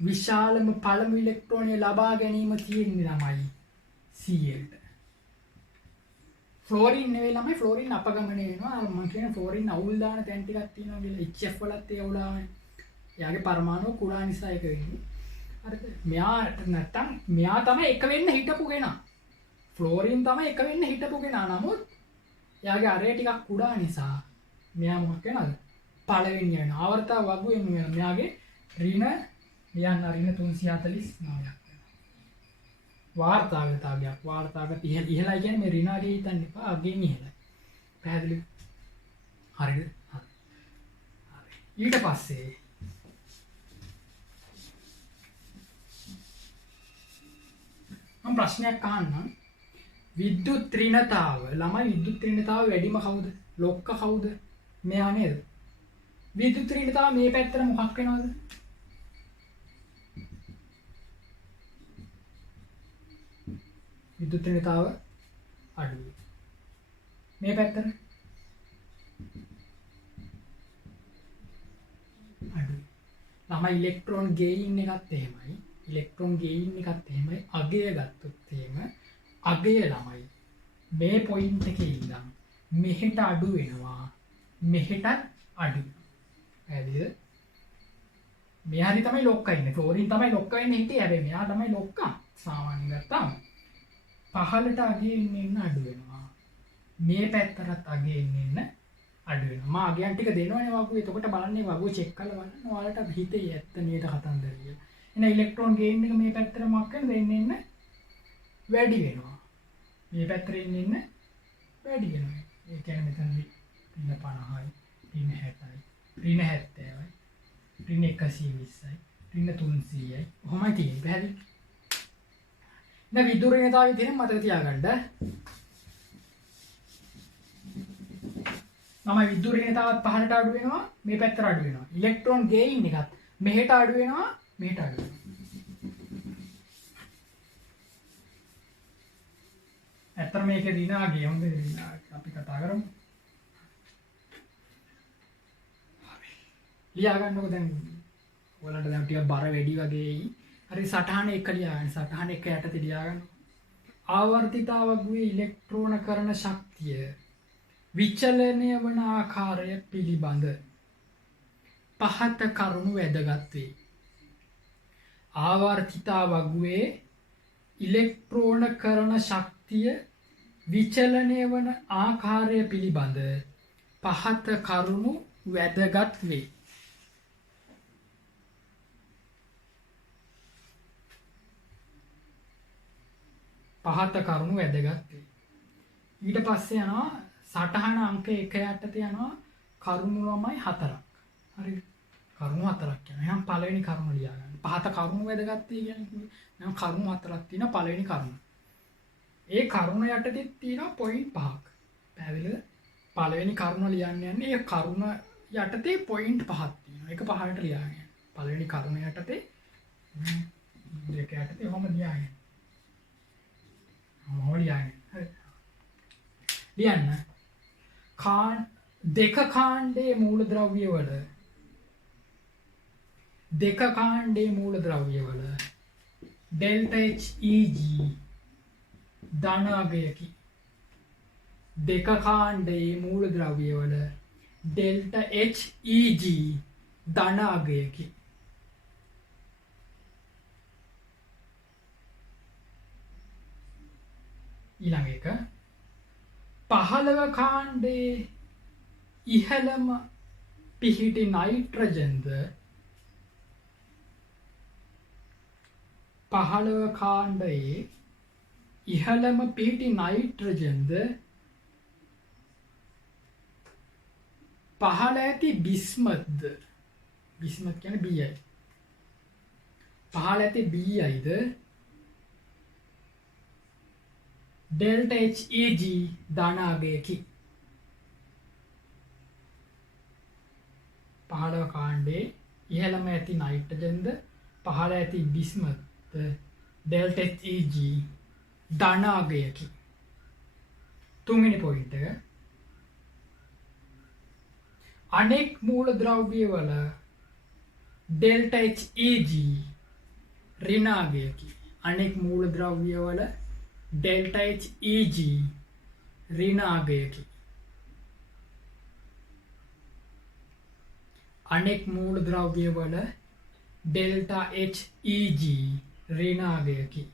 විශාලම පළමු ඉලෙක්ට්‍රෝනය ලබා ගැනීම තියෙන්නේ ළමයි Clට. ෆ්ලෝරින් නෙවෙයි ළමයි ෆ්ලෝරින් අපගමනය වෙනවා. මම කියන ෆ්ලෝරින් අවුල් දාන තැන් ටිකක් තියෙනවා කියලා HF වලත් ඒ අවුල් ආවනේ. එයාගේ පරමාණු කුඩා නිසා ඒක වෙන්නේ. හරිද? මෙයාට නැත්තම් මෙයා තමයි එක වෙන්න හිටපු කෙනා. ෆ්ලෝරින් තමයි එක වෙන්න හිටපු කෙනා. නමුත් එයාගේ අරය ටිකක් කුඩා නිසා මෙයා මොකක් වෙනවද? පළවෙනි යන ආවර්තව වගුවෙම මෙයාගේ ඍණ 349ක් වෙනවා. වාර්තාගත ඉහළයි කියන්නේ මේ ඍණාගේ හිතන්න එපා අගෙන් ඉහළයි. පැහැදිලි? හරිද? හරි. ඊට පස්සේ මම ප්‍රශ්නයක් අහන්නම්. විද්‍යුත් ඍණතාව ළමයි විද්‍යුත් ඍණතාව වැඩිම කවුද? ලොක්ක කවුද? මෙයා නේද? විද්‍යුත් ඍණතාව මේ පැත්තට මොකක් වෙනවද? විද්‍යුත් ඍණතාව අඩුයි. මේ පැත්තට අඩුයි. ළමයි ඉලෙක්ට්‍රෝන ගේයින් එකත් එහෙමයි. ඉලෙක්ට්‍රෝන ගේයින් එකත් එහෙමයි. අගය ගත්තොත් එහෙම අගය ළමයි මේ පොයින්ට් එකේ ඉඳන් මෙහෙට අඩු වෙනවා. මෙහෙටත් අඩු. පැහැදිලිද? මෙයා හරි තමයි ලොක්කා ඉන්නේ. ෆ්ලෝරින් තමයි ලොක්කා ඉන්නේ හිටියේ. හැබැයි මෙයා තමයි ලොක්කා. සාමාන්‍යයෙන් ගත්තාම පහළට අගයෙන් එන්න අඩු වෙනවා. මේ පැත්තටත් අගයෙන් එන්න අඩු වෙනවා. මම අගයන් ටික දෙනවනේ වගුවේ. එතකොට බලන්නේ වගුව චෙක් කරලා බලන්න. ඔයාලට හිතේ ඇත්ත නේද කතන්දරිය. එන ඉලෙක්ට්‍රෝන ගේයින් එක මේ පැත්තට මොකක් වෙනද එන්න වැඩි වෙනවා. මේ පැත්තට එන්න වැඩි වෙනවා. ඒ කියන්නේ මෙතනදී ඍණ 50යි, ඍණ 60යි, ඍණ 70යි, ඍණ 120යි, ඍණ 300යි. කොහොමයි තියෙන්නේ? පැහැදිලි? දැන් විද්‍යුත් ඍණතාවය තියෙන මතක තියාගන්න. තමයි විද්‍යුත් ඍණතාවත් පහළට අඩු වෙනවා, මේ පැත්තට අඩු වෙනවා. ඉලෙක්ට්‍රෝන ගේයින් එකත් මෙහෙට අඩු වෙනවා, මෙහෙට අඩු වෙනවා. ඇත්තට මේක ඍණාගේ හොඳ ඍණාගේ අපි කතා කරමු. හරි. ලියා ගන්නකො දැන් ඔයාලට දැන් ටිකක් බර වැඩි වගේයි. හරි සටහන එක ලියා ගන්න. සටහන එක යටතේ ලියා ගන්න. ආවර්තිතාවගුවේ ඉලෙක්ට්‍රෝන කරන ශක්තිය විචලනය වන ආකාරය පිළිබඳ පහත කරුණු වැදගත් වේ. ආවර්තිතාවගුවේ ඉලෙක්ට්‍රෝන කරන ශක්තිය විචලනය වන ආකාරය පිළිබඳ පහත කරුණු වැදගත් වේ. පහත කරුණු වැදගත් වේ. ඊට පස්සේ යනවා සටහන අංක 1 යටතේ යනවා කරුණු ළමයි 4ක්. හරිද? කරුණු 4ක් යනවා. එහෙනම් පළවෙනි කරුණ ලියා ගන්න. පහත කරුණු වැදගත් කියන්නේ එහෙනම් කරුණු 4ක් තියෙනවා පළවෙනි කරුණ. ඒ කරුණ යටතේ තියෙනවා පොයින්ට් 5ක්. පැහැදිලිද? පළවෙනි කරුණ ලියන්න යන්නේ ඒ කරුණ යටතේ පොයින්ට් 5ක් තියෙනවා. ඒක පහලට ලියාගන්න. පළවෙනි කරුණ යටතේ දෙක යටතේ ඔහොම ලියාගන්න. ඔහොම ලියාගන්න. හරි. ලියන්න. දෙක කාණ්ඩයේ මූලද්‍රව්‍යවල ඩෙල්ටා HEG ධන අගයකි. දෙක කාණ්ඩයේ මූලද්‍රව්‍යවල ඩෙල්ටා HEG ධන අගයකි. ඊළඟ එක 15 කාණ්ඩයේ ඉහළම පිහිටි නයිට්‍රජන්ද 15 කාණ්ඩයේ ඉහළම පිහිටි නයිට්‍රජන්ද පහළ ඇති බිස්මත්ද බිස්මත් කියන්නේ BI පහළ ඇති BIද ඩෙල්ටා HEG ධන අගයකි. 15 කාණ්ඩයේ ඉහළම ඇති නයිට්‍රජන්ද පහළ ඇති බිස්මත් ඩෙල්ටා HEG ධන අගයකි. තුන්වෙනි පොයින්ට් එක අනෙක් මූලද්‍රව්‍යවල ඩෙල්ටා HEG ඍණ අගයකි. අනෙක් මූලද්‍රව්‍යවල ඩෙල්ටා HEG ඍණ අගයකි. අනෙක් මූලද්‍රව්‍යවල ඩෙල්ටා HEG ඍණ අගයකි.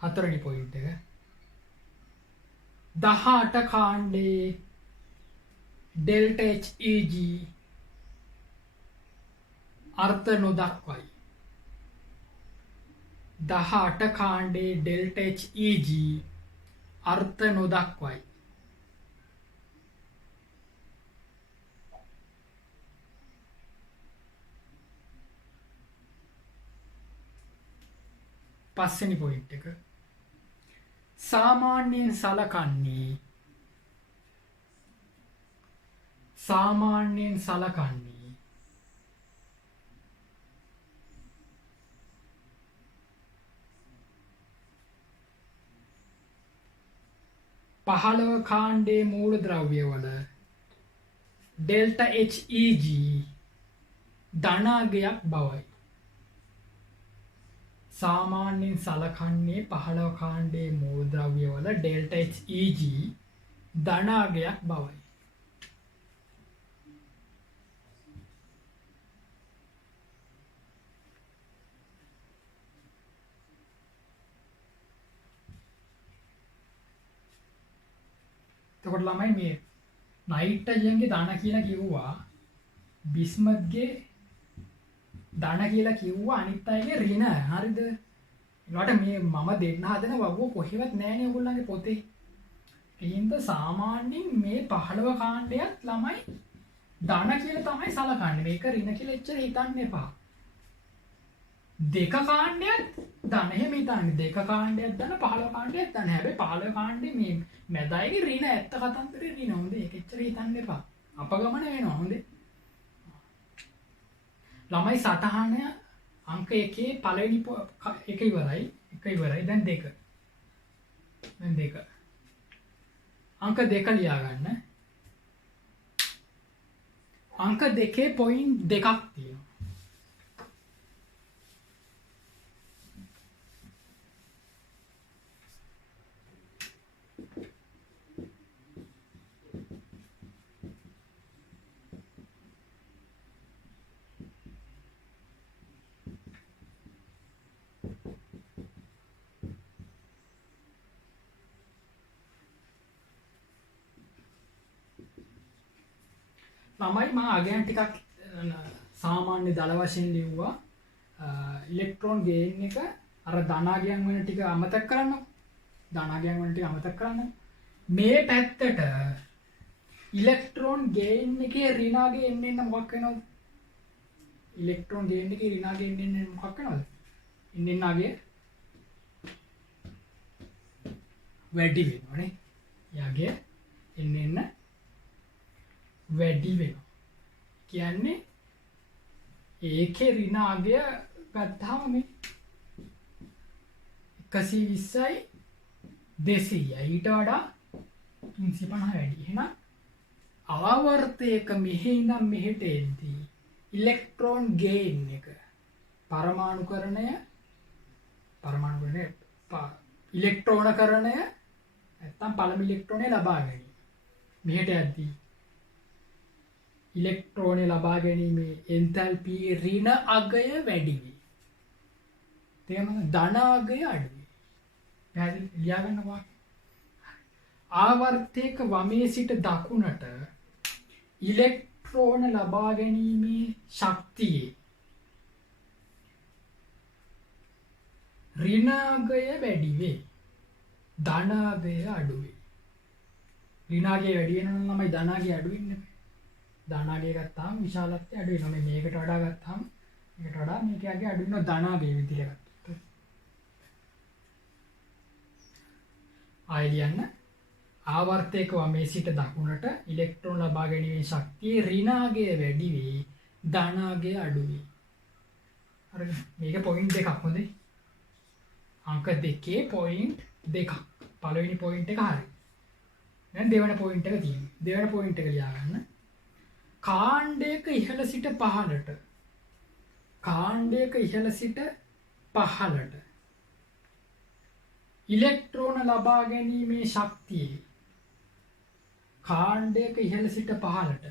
හතරවෙනි පොයින්ට් එක 18 කාණ්ඩයේ ඩෙල්ටා HEG අර්ථ නොදක්වයි. 18 කාණ්ඩයේ ඩෙල්ටා HEG අර්ථ නොදක්වයි. පස්වෙනි පොයින්ට් එක සාමාන්‍යයෙන් සලකන්නේ 15 කාණ්ඩයේ මූලද්‍රව්‍යවල ඩෙල්ටා HEG ධන අගයක් බවයි. සාමාන්‍යයෙන් සලකන්නේ 15 කාණ්ඩයේ මූලද්‍රව්‍යවල ඩෙල්ටා HEG ධන අගයක් බවයි. එතකොට ළමයි මේ නයිට්‍රජන්ගේ ධන කියලා කිව්වා බිස්මත්ගේ ධන කියලා කිව්වා අනිත් අයගේ ඍණ. හරිද? ඒකට මේ මම දෙන්න හදන වගුව කොහෙවත් නැහැනේ ඔයගොල්ලන්ගේ පොතේ. එහෙනම් සාමාන්‍යයෙන් මේ 15 කාණ්ඩයත් ළමයි ධන කියලා තමයි සලකන්නේ. මේක ඍණ කියලා එච්චර හිතන්න එපා. දෙක කාණ්ඩයක් ධන එහෙම හිතන්නේ. දෙක කාණ්ඩයක් ධන 15 කාණ්ඩයක් ධන. හැබැයි 15 කාණ්ඩේ මේ මැදයිගේ ඍණ ඇත්ත කතන්දරේ ඍණ. හොඳේ ඒක එච්චර හිතන්න එපා. අපගමන වෙනවා. හොඳේ. ළමයි සටහන අංක 1 පළවෙනි එක ඉවරයි. දැන් දෙක. අංක 2 ලියා ගන්න. අංක 2 පොයින්ට් 2ක් තියෙනවා. තමයි මම අගයන් ටිකක් සාමාන්‍ය දල වශයෙන් ලිව්වා ඉලෙක්ට්‍රෝන ගේන් එක අර ධනාගයන් වෙන ටික අමතක කරන්න. ධනාගයන් වෙන ටික අමතක කරන්න. මේ පැත්තට ඉලෙක්ට්‍රෝන ගේන් එකේ ඍණාගය එන්න මොකක් වෙනවද? ඉලෙක්ට්‍රෝන ගේන් එකේ ඍණාගය එන්න මොකක් වෙනවද? එන්න අගය වැඩි වෙනවනේ. යගය එන්න වැඩි වෙනවා. කියන්නේ ඒකේ ඍණාගය ගත්තාම මේ 120යි 200යි ඊට වඩා 350 වැඩි. එහෙනම් ආවර්තයක මෙහෙ ඉඳන් මෙහෙට එද්දී ඉලෙක්ට්‍රෝන ගේන් එක පරමාණුකරණය ඉලෙක්ට්‍රෝනකරණය නැත්තම් පළමු ඉලෙක්ට්‍රෝනය ලබා ගැනීම. මෙහෙට යද්දී ඉලෙක්ට්‍රෝනය ලබා ගැනීමේ එන්තල්පි ඍණ අගය වැඩි වෙයි. තේරුණාද? ධන අගය අඩු වෙයි. පැහැදිලි ලියා ගන්නවා. ආවර්තයක වමේ සිට දකුණට ඉලෙක්ට්‍රෝන ලබා ගැනීමේ ශක්තියේ ඍණ අගය වැඩි වෙයි. ධන අගය අඩු වෙයි. ඍණ අගය වැඩි වෙනවා නම් තමයි ධන අගය අඩු වෙන්නේ. ධන අගය ගත්තාම විශාලත්වය අඩු වෙනවා. මේ මේකට වඩා ගත්තාම මේකට වඩා මේකේ අගය අඩු වෙනවා ධන අගය විදිහට ගත්තොත්. ආයෙ ලියන්න. ආවර්තයක වමේ සිට දකුණට ඉලෙක්ට්‍රෝන ලබා ගැනීමේ ශක්තියේ ඍණ අගය වැඩි වෙයි. ධන අගය අඩු වෙයි. හරිද? මේක පොයින්ට් දෙකක් හොඳේ. අංක 2 පොයින්ට් දෙකක්. පළවෙනි පොයින්ට් එක හරි. දැන් දෙවෙනි පොයින්ට් එක තියෙනවා. දෙවෙනි පොයින්ට් එක ලියා ගන්න. කාණ්ඩයක ඉහළ සිට පහළට ඉලෙක්ට්‍රෝන ලබා ගැනීමේ ශක්තියේ කාණ්ඩයක ඉහළ සිට පහළට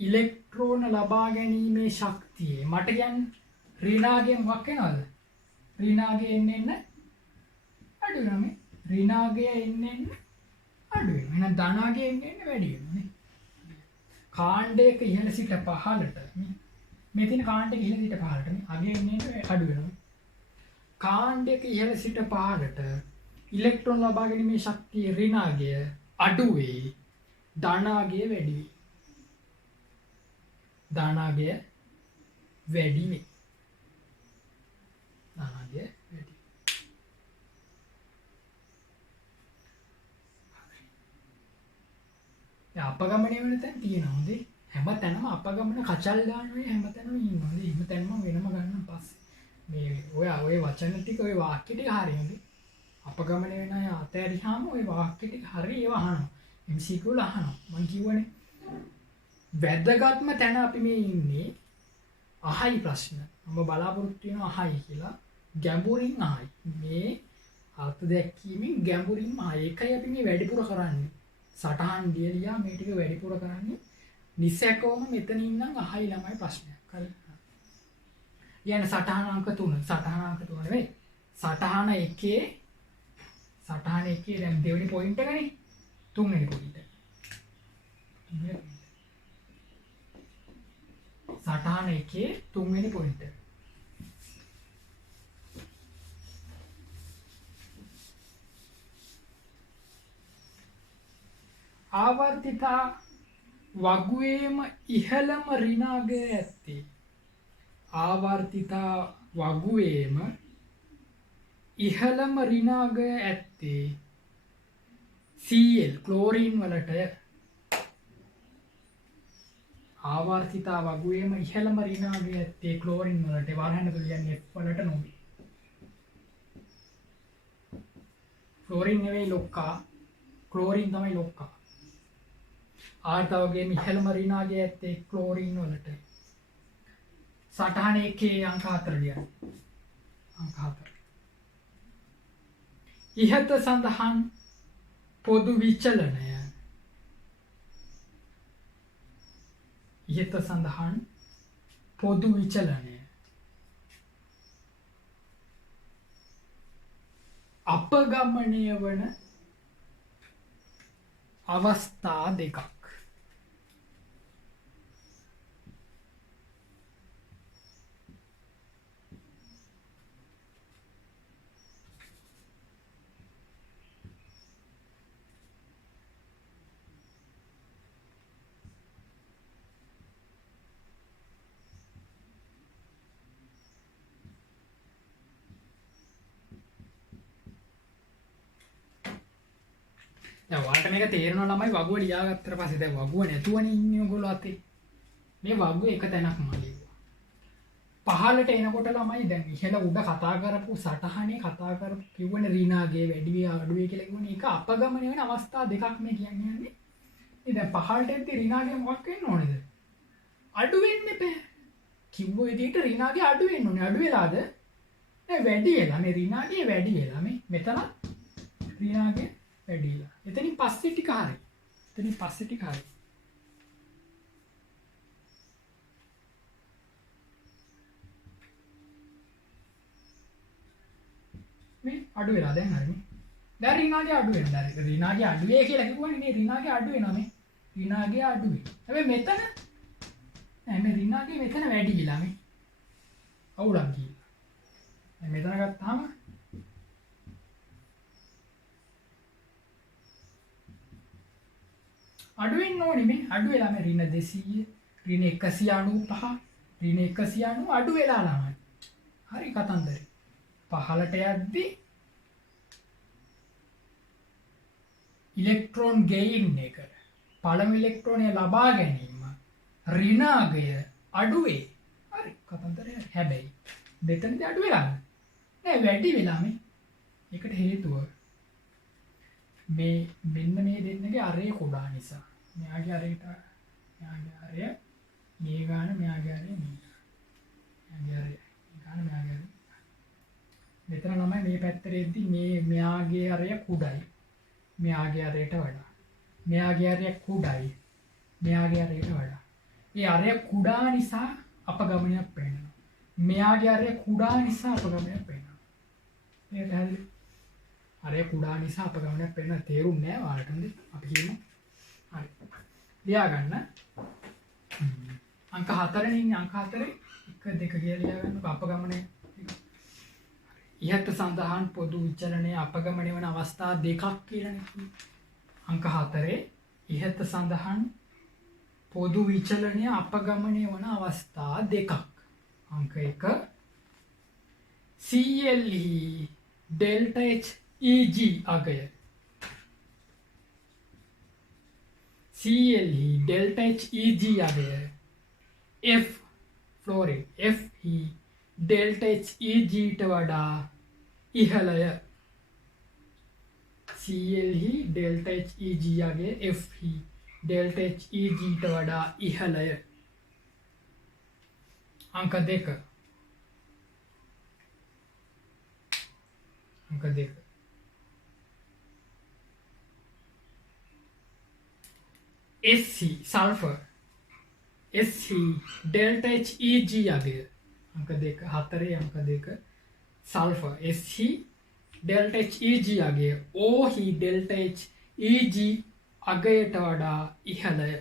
ඉලෙක්ට්‍රෝන ලබා ගැනීමේ ශක්තියේ මට කියන්නේ ඍණාගය මොකක් වෙනවද? ඍණාගය එන්න අඩු වෙනවා. මේ ඍණාගය එන්න අඩු වෙනවා. එහෙනම් ධනාගය එන්න වැඩි වෙනවා නේ. කාණ්ඩයක ඉහළ සිට පහළට මේ තියෙන කාණ්ඩයක ඉහළ සිට පහළට මේ අගය එන්නේ අඩු වෙනවා. කාණ්ඩයක ඉහළ සිට පහළට ඉලෙක්ට්‍රෝන ලබා ගැනීමේ ශක්තිය ඍණාගය අඩු වෙයි. ධනාගය වැඩි වෙයි. ධනාගය වැඩි වෙයි. ධනාගය වැඩි. අපගමනය වෙන තැන් තියෙනවා. හොඳේ. හැමතැනම අපගමන කචල් දාන වෙයි හැමතැනම ඉන්නවා. හොඳේ. හැමතැනම වෙනම ගන්න පස්සේ මේ ඔය වචන ටික ඔය වාක්‍ය ටික හරිය. හොඳේ. අපගමන වෙන අය අතෑරියාම ඔය වාක්‍ය ටික හරිය ඒව අහනවා. MCQ වල අහනවා. මම කියවනේ වැදගත්ම තැන අපි මේ ඉන්නේ අහයි ප්‍රශ්න. මම බලාපොරොත්තු වෙනවා අහයි කියලා. ගැඹුරින් අහයි. මේ අර්ථ දැක්වීමෙන් ගැඹුරින් අහයි. ඒකයි අපි මේ වැඩිපුර කරන්නේ. සටහන් ලියලා මේ ටික වැඩිපුර කරන්නේ නිසැකවම මෙතන ඉන්නම් අහයි ළමයි ප්‍රශ්නයක්. හරි. යන සටහන අංක 3. සටහන අංක 3 නෙවෙයි. සටහන එකේ දැන් දෙවෙනි පොයින්ට් එකනේ. තුන්වෙනි පොයින්ට් එක. සටහන එකේ තුන්වෙනි පොයින්ට් එක. ආවර්තිතා වගුවේම ඉහළම ඍණාගය ඇත්තේ. ආවර්තිතා වගුවේම ඉහළම ඍණාගය ඇත්තේ Cl ක්ලෝරින් වලට. ආවර්තිතා වගුවේම ඉහළම ඍණාගය ඇත්තේ ක්ලෝරින් වලට. වරහන් තුල කියන්නේ F වලට නොවේ. ක්ලෝරින් නෙවෙයි ලොක්කා. ක්ලෝරින් තමයි ලොක්කා. ආර්තවගේ ඉහළම ඍණාගය ඇත්තේ ක්ලෝරින් වලට. සටහන එකේ අංක 4 ලියන්න. අංක 4. ඉහත සඳහන් පොදු විචලනය. ඉහත සඳහන් පොදු විචලනය අපගමනය වන අවස්ථා දෙකක්. දැන් ඔයාලට මේක තේරෙනවා ළමයි වගුව ලියාගත්තට පස්සේ දැන් වගුව නැතුවනේ ඉන්නේ ඔයගොල්ලෝ අතේ. මේ වගුව එක තැනක්ම ලියුවා. පහළට එනකොට ළමයි දැන් ඉහළ උඩ කතා කරපු සටහනේ කතා කරපු කිව්වනේ රීනාගේ වැඩි වේ අඩු වේ කියලා කිව්වනේ. ඒක අපගමන වෙන අවස්ථා දෙකක් මේ කියන්නේ. ඉතින් දැන් පහළට එද්දි රීනාගේ මොකක් වෙන්න ඕනේද? අඩු වෙන්න එපා. කිව්ව විදිහට රීනාගේ අඩු වෙන්න ඕනේ. අඩු වෙලාද? දැන් වැඩි වෙලා මේ රීනාගේ වැඩි වෙලා මේ මෙතන රීනාගේ වැඩි වෙලා. එතනින් පස්සේ ටික හරි. එතනින් පස්සේ ටික හරි. මේ අඩු වෙලා දැන් හරිනේ. දැන් රීනාගේ අඩු වෙනවා. දැන් රීනාගේ අඩු වේ කියලා කිව්වනේ මේ රීනාගේ අඩු වෙනවා මේ. රීනාගේ අඩු වේ. හැබැයි මෙතන නෑ මේ රීනාගේ මෙතන වැඩි වෙලා මේ. අවුලක් ගිහින්. දැන් මෙතන ගත්තාම අඩු වෙන්න ඕනේ මේ. අඩු වෙලා මේ ඍණ 200, ඍණ 195, ඍණ 190 අඩු වෙලා ළමයි. හරි කතන්දරේ. පහළට යද්දි ඉලෙක්ට්‍රෝන ගේයින් එක පළමු ඉලෙක්ට්‍රෝනය ලබා ගැනීම ඍණාගය අඩු වේ. හරි කතන්දරය. හැබැයි මෙතනදී අඩු වෙලා නෑ වැඩි වෙලා මේ. ඒකට හේතුව මේ මෙන්න මේ දෙන්නගේ අරය කුඩා නිසා. මෙයාගේ අරයට මෙයාගේ අරය මේ ගාන මෙයාගේ අරය මේ. මෙයාගේ අරය මේ ගාන මෙයාගේ අරය. මෙතන ළමයි මේ පැත්තට එද්දි මේ මෙයාගේ අරය කුඩයි. මෙයාගේ අරයට වඩා. මෙයාගේ අරය කුඩයි. මෙයාගේ අරයට වඩා. මේ අරය කුඩා නිසා අපගමනයක් පේනවා. මෙයාගේ අරය කුඩා නිසා අපගමනයක් පේනවා. මේ පැහැදිලි. අරය කුඩා නිසා අපගමනයක් පේන තේරුම් නෑ ඔයාලටද? අපි කියමු. හරි. ලියා ගන්න. අංක 4 නේ ඉන්නේ. අංක 4 1 2 කියලා ලියා ගන්න. අපගමනය ඉහත සඳහන් පොදු විචලනයේ අපගමනය වන අවස්ථා දෙකක් කියලා අංක 4 ඉහත සඳහන් පොදු විචලනයේ අපගමනය වන අවස්ථා දෙකක්. අංක 1 CLE delta H EG අගය CLE delta H EG අගය F fluorine FE delta H EG ට වඩා ඉහළය. CLE delta H EG අගය FE delta H EG ට වඩා ඉහළය. අංක 2 අංක 2 SC sulfur SC delta H EG අගය අංක 2 4 අංක 2 sulfur SC delta H EG අගය OH delta H EG අගයට වඩා ඉහළය.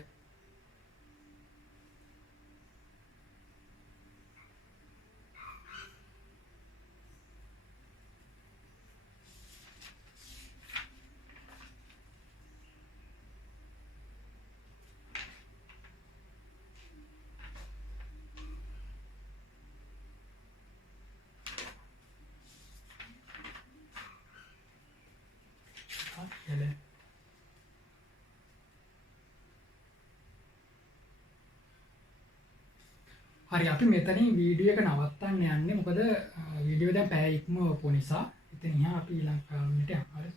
හරි අපි මෙතනින් වීඩියෝ එක නවත්තන්න යන්නේ මොකද වීඩියෝ දැන් පැය ඉක්මවපු නිසා. ඉතින් එහා අපි ඊළඟ කාලෙට යමු. හරි.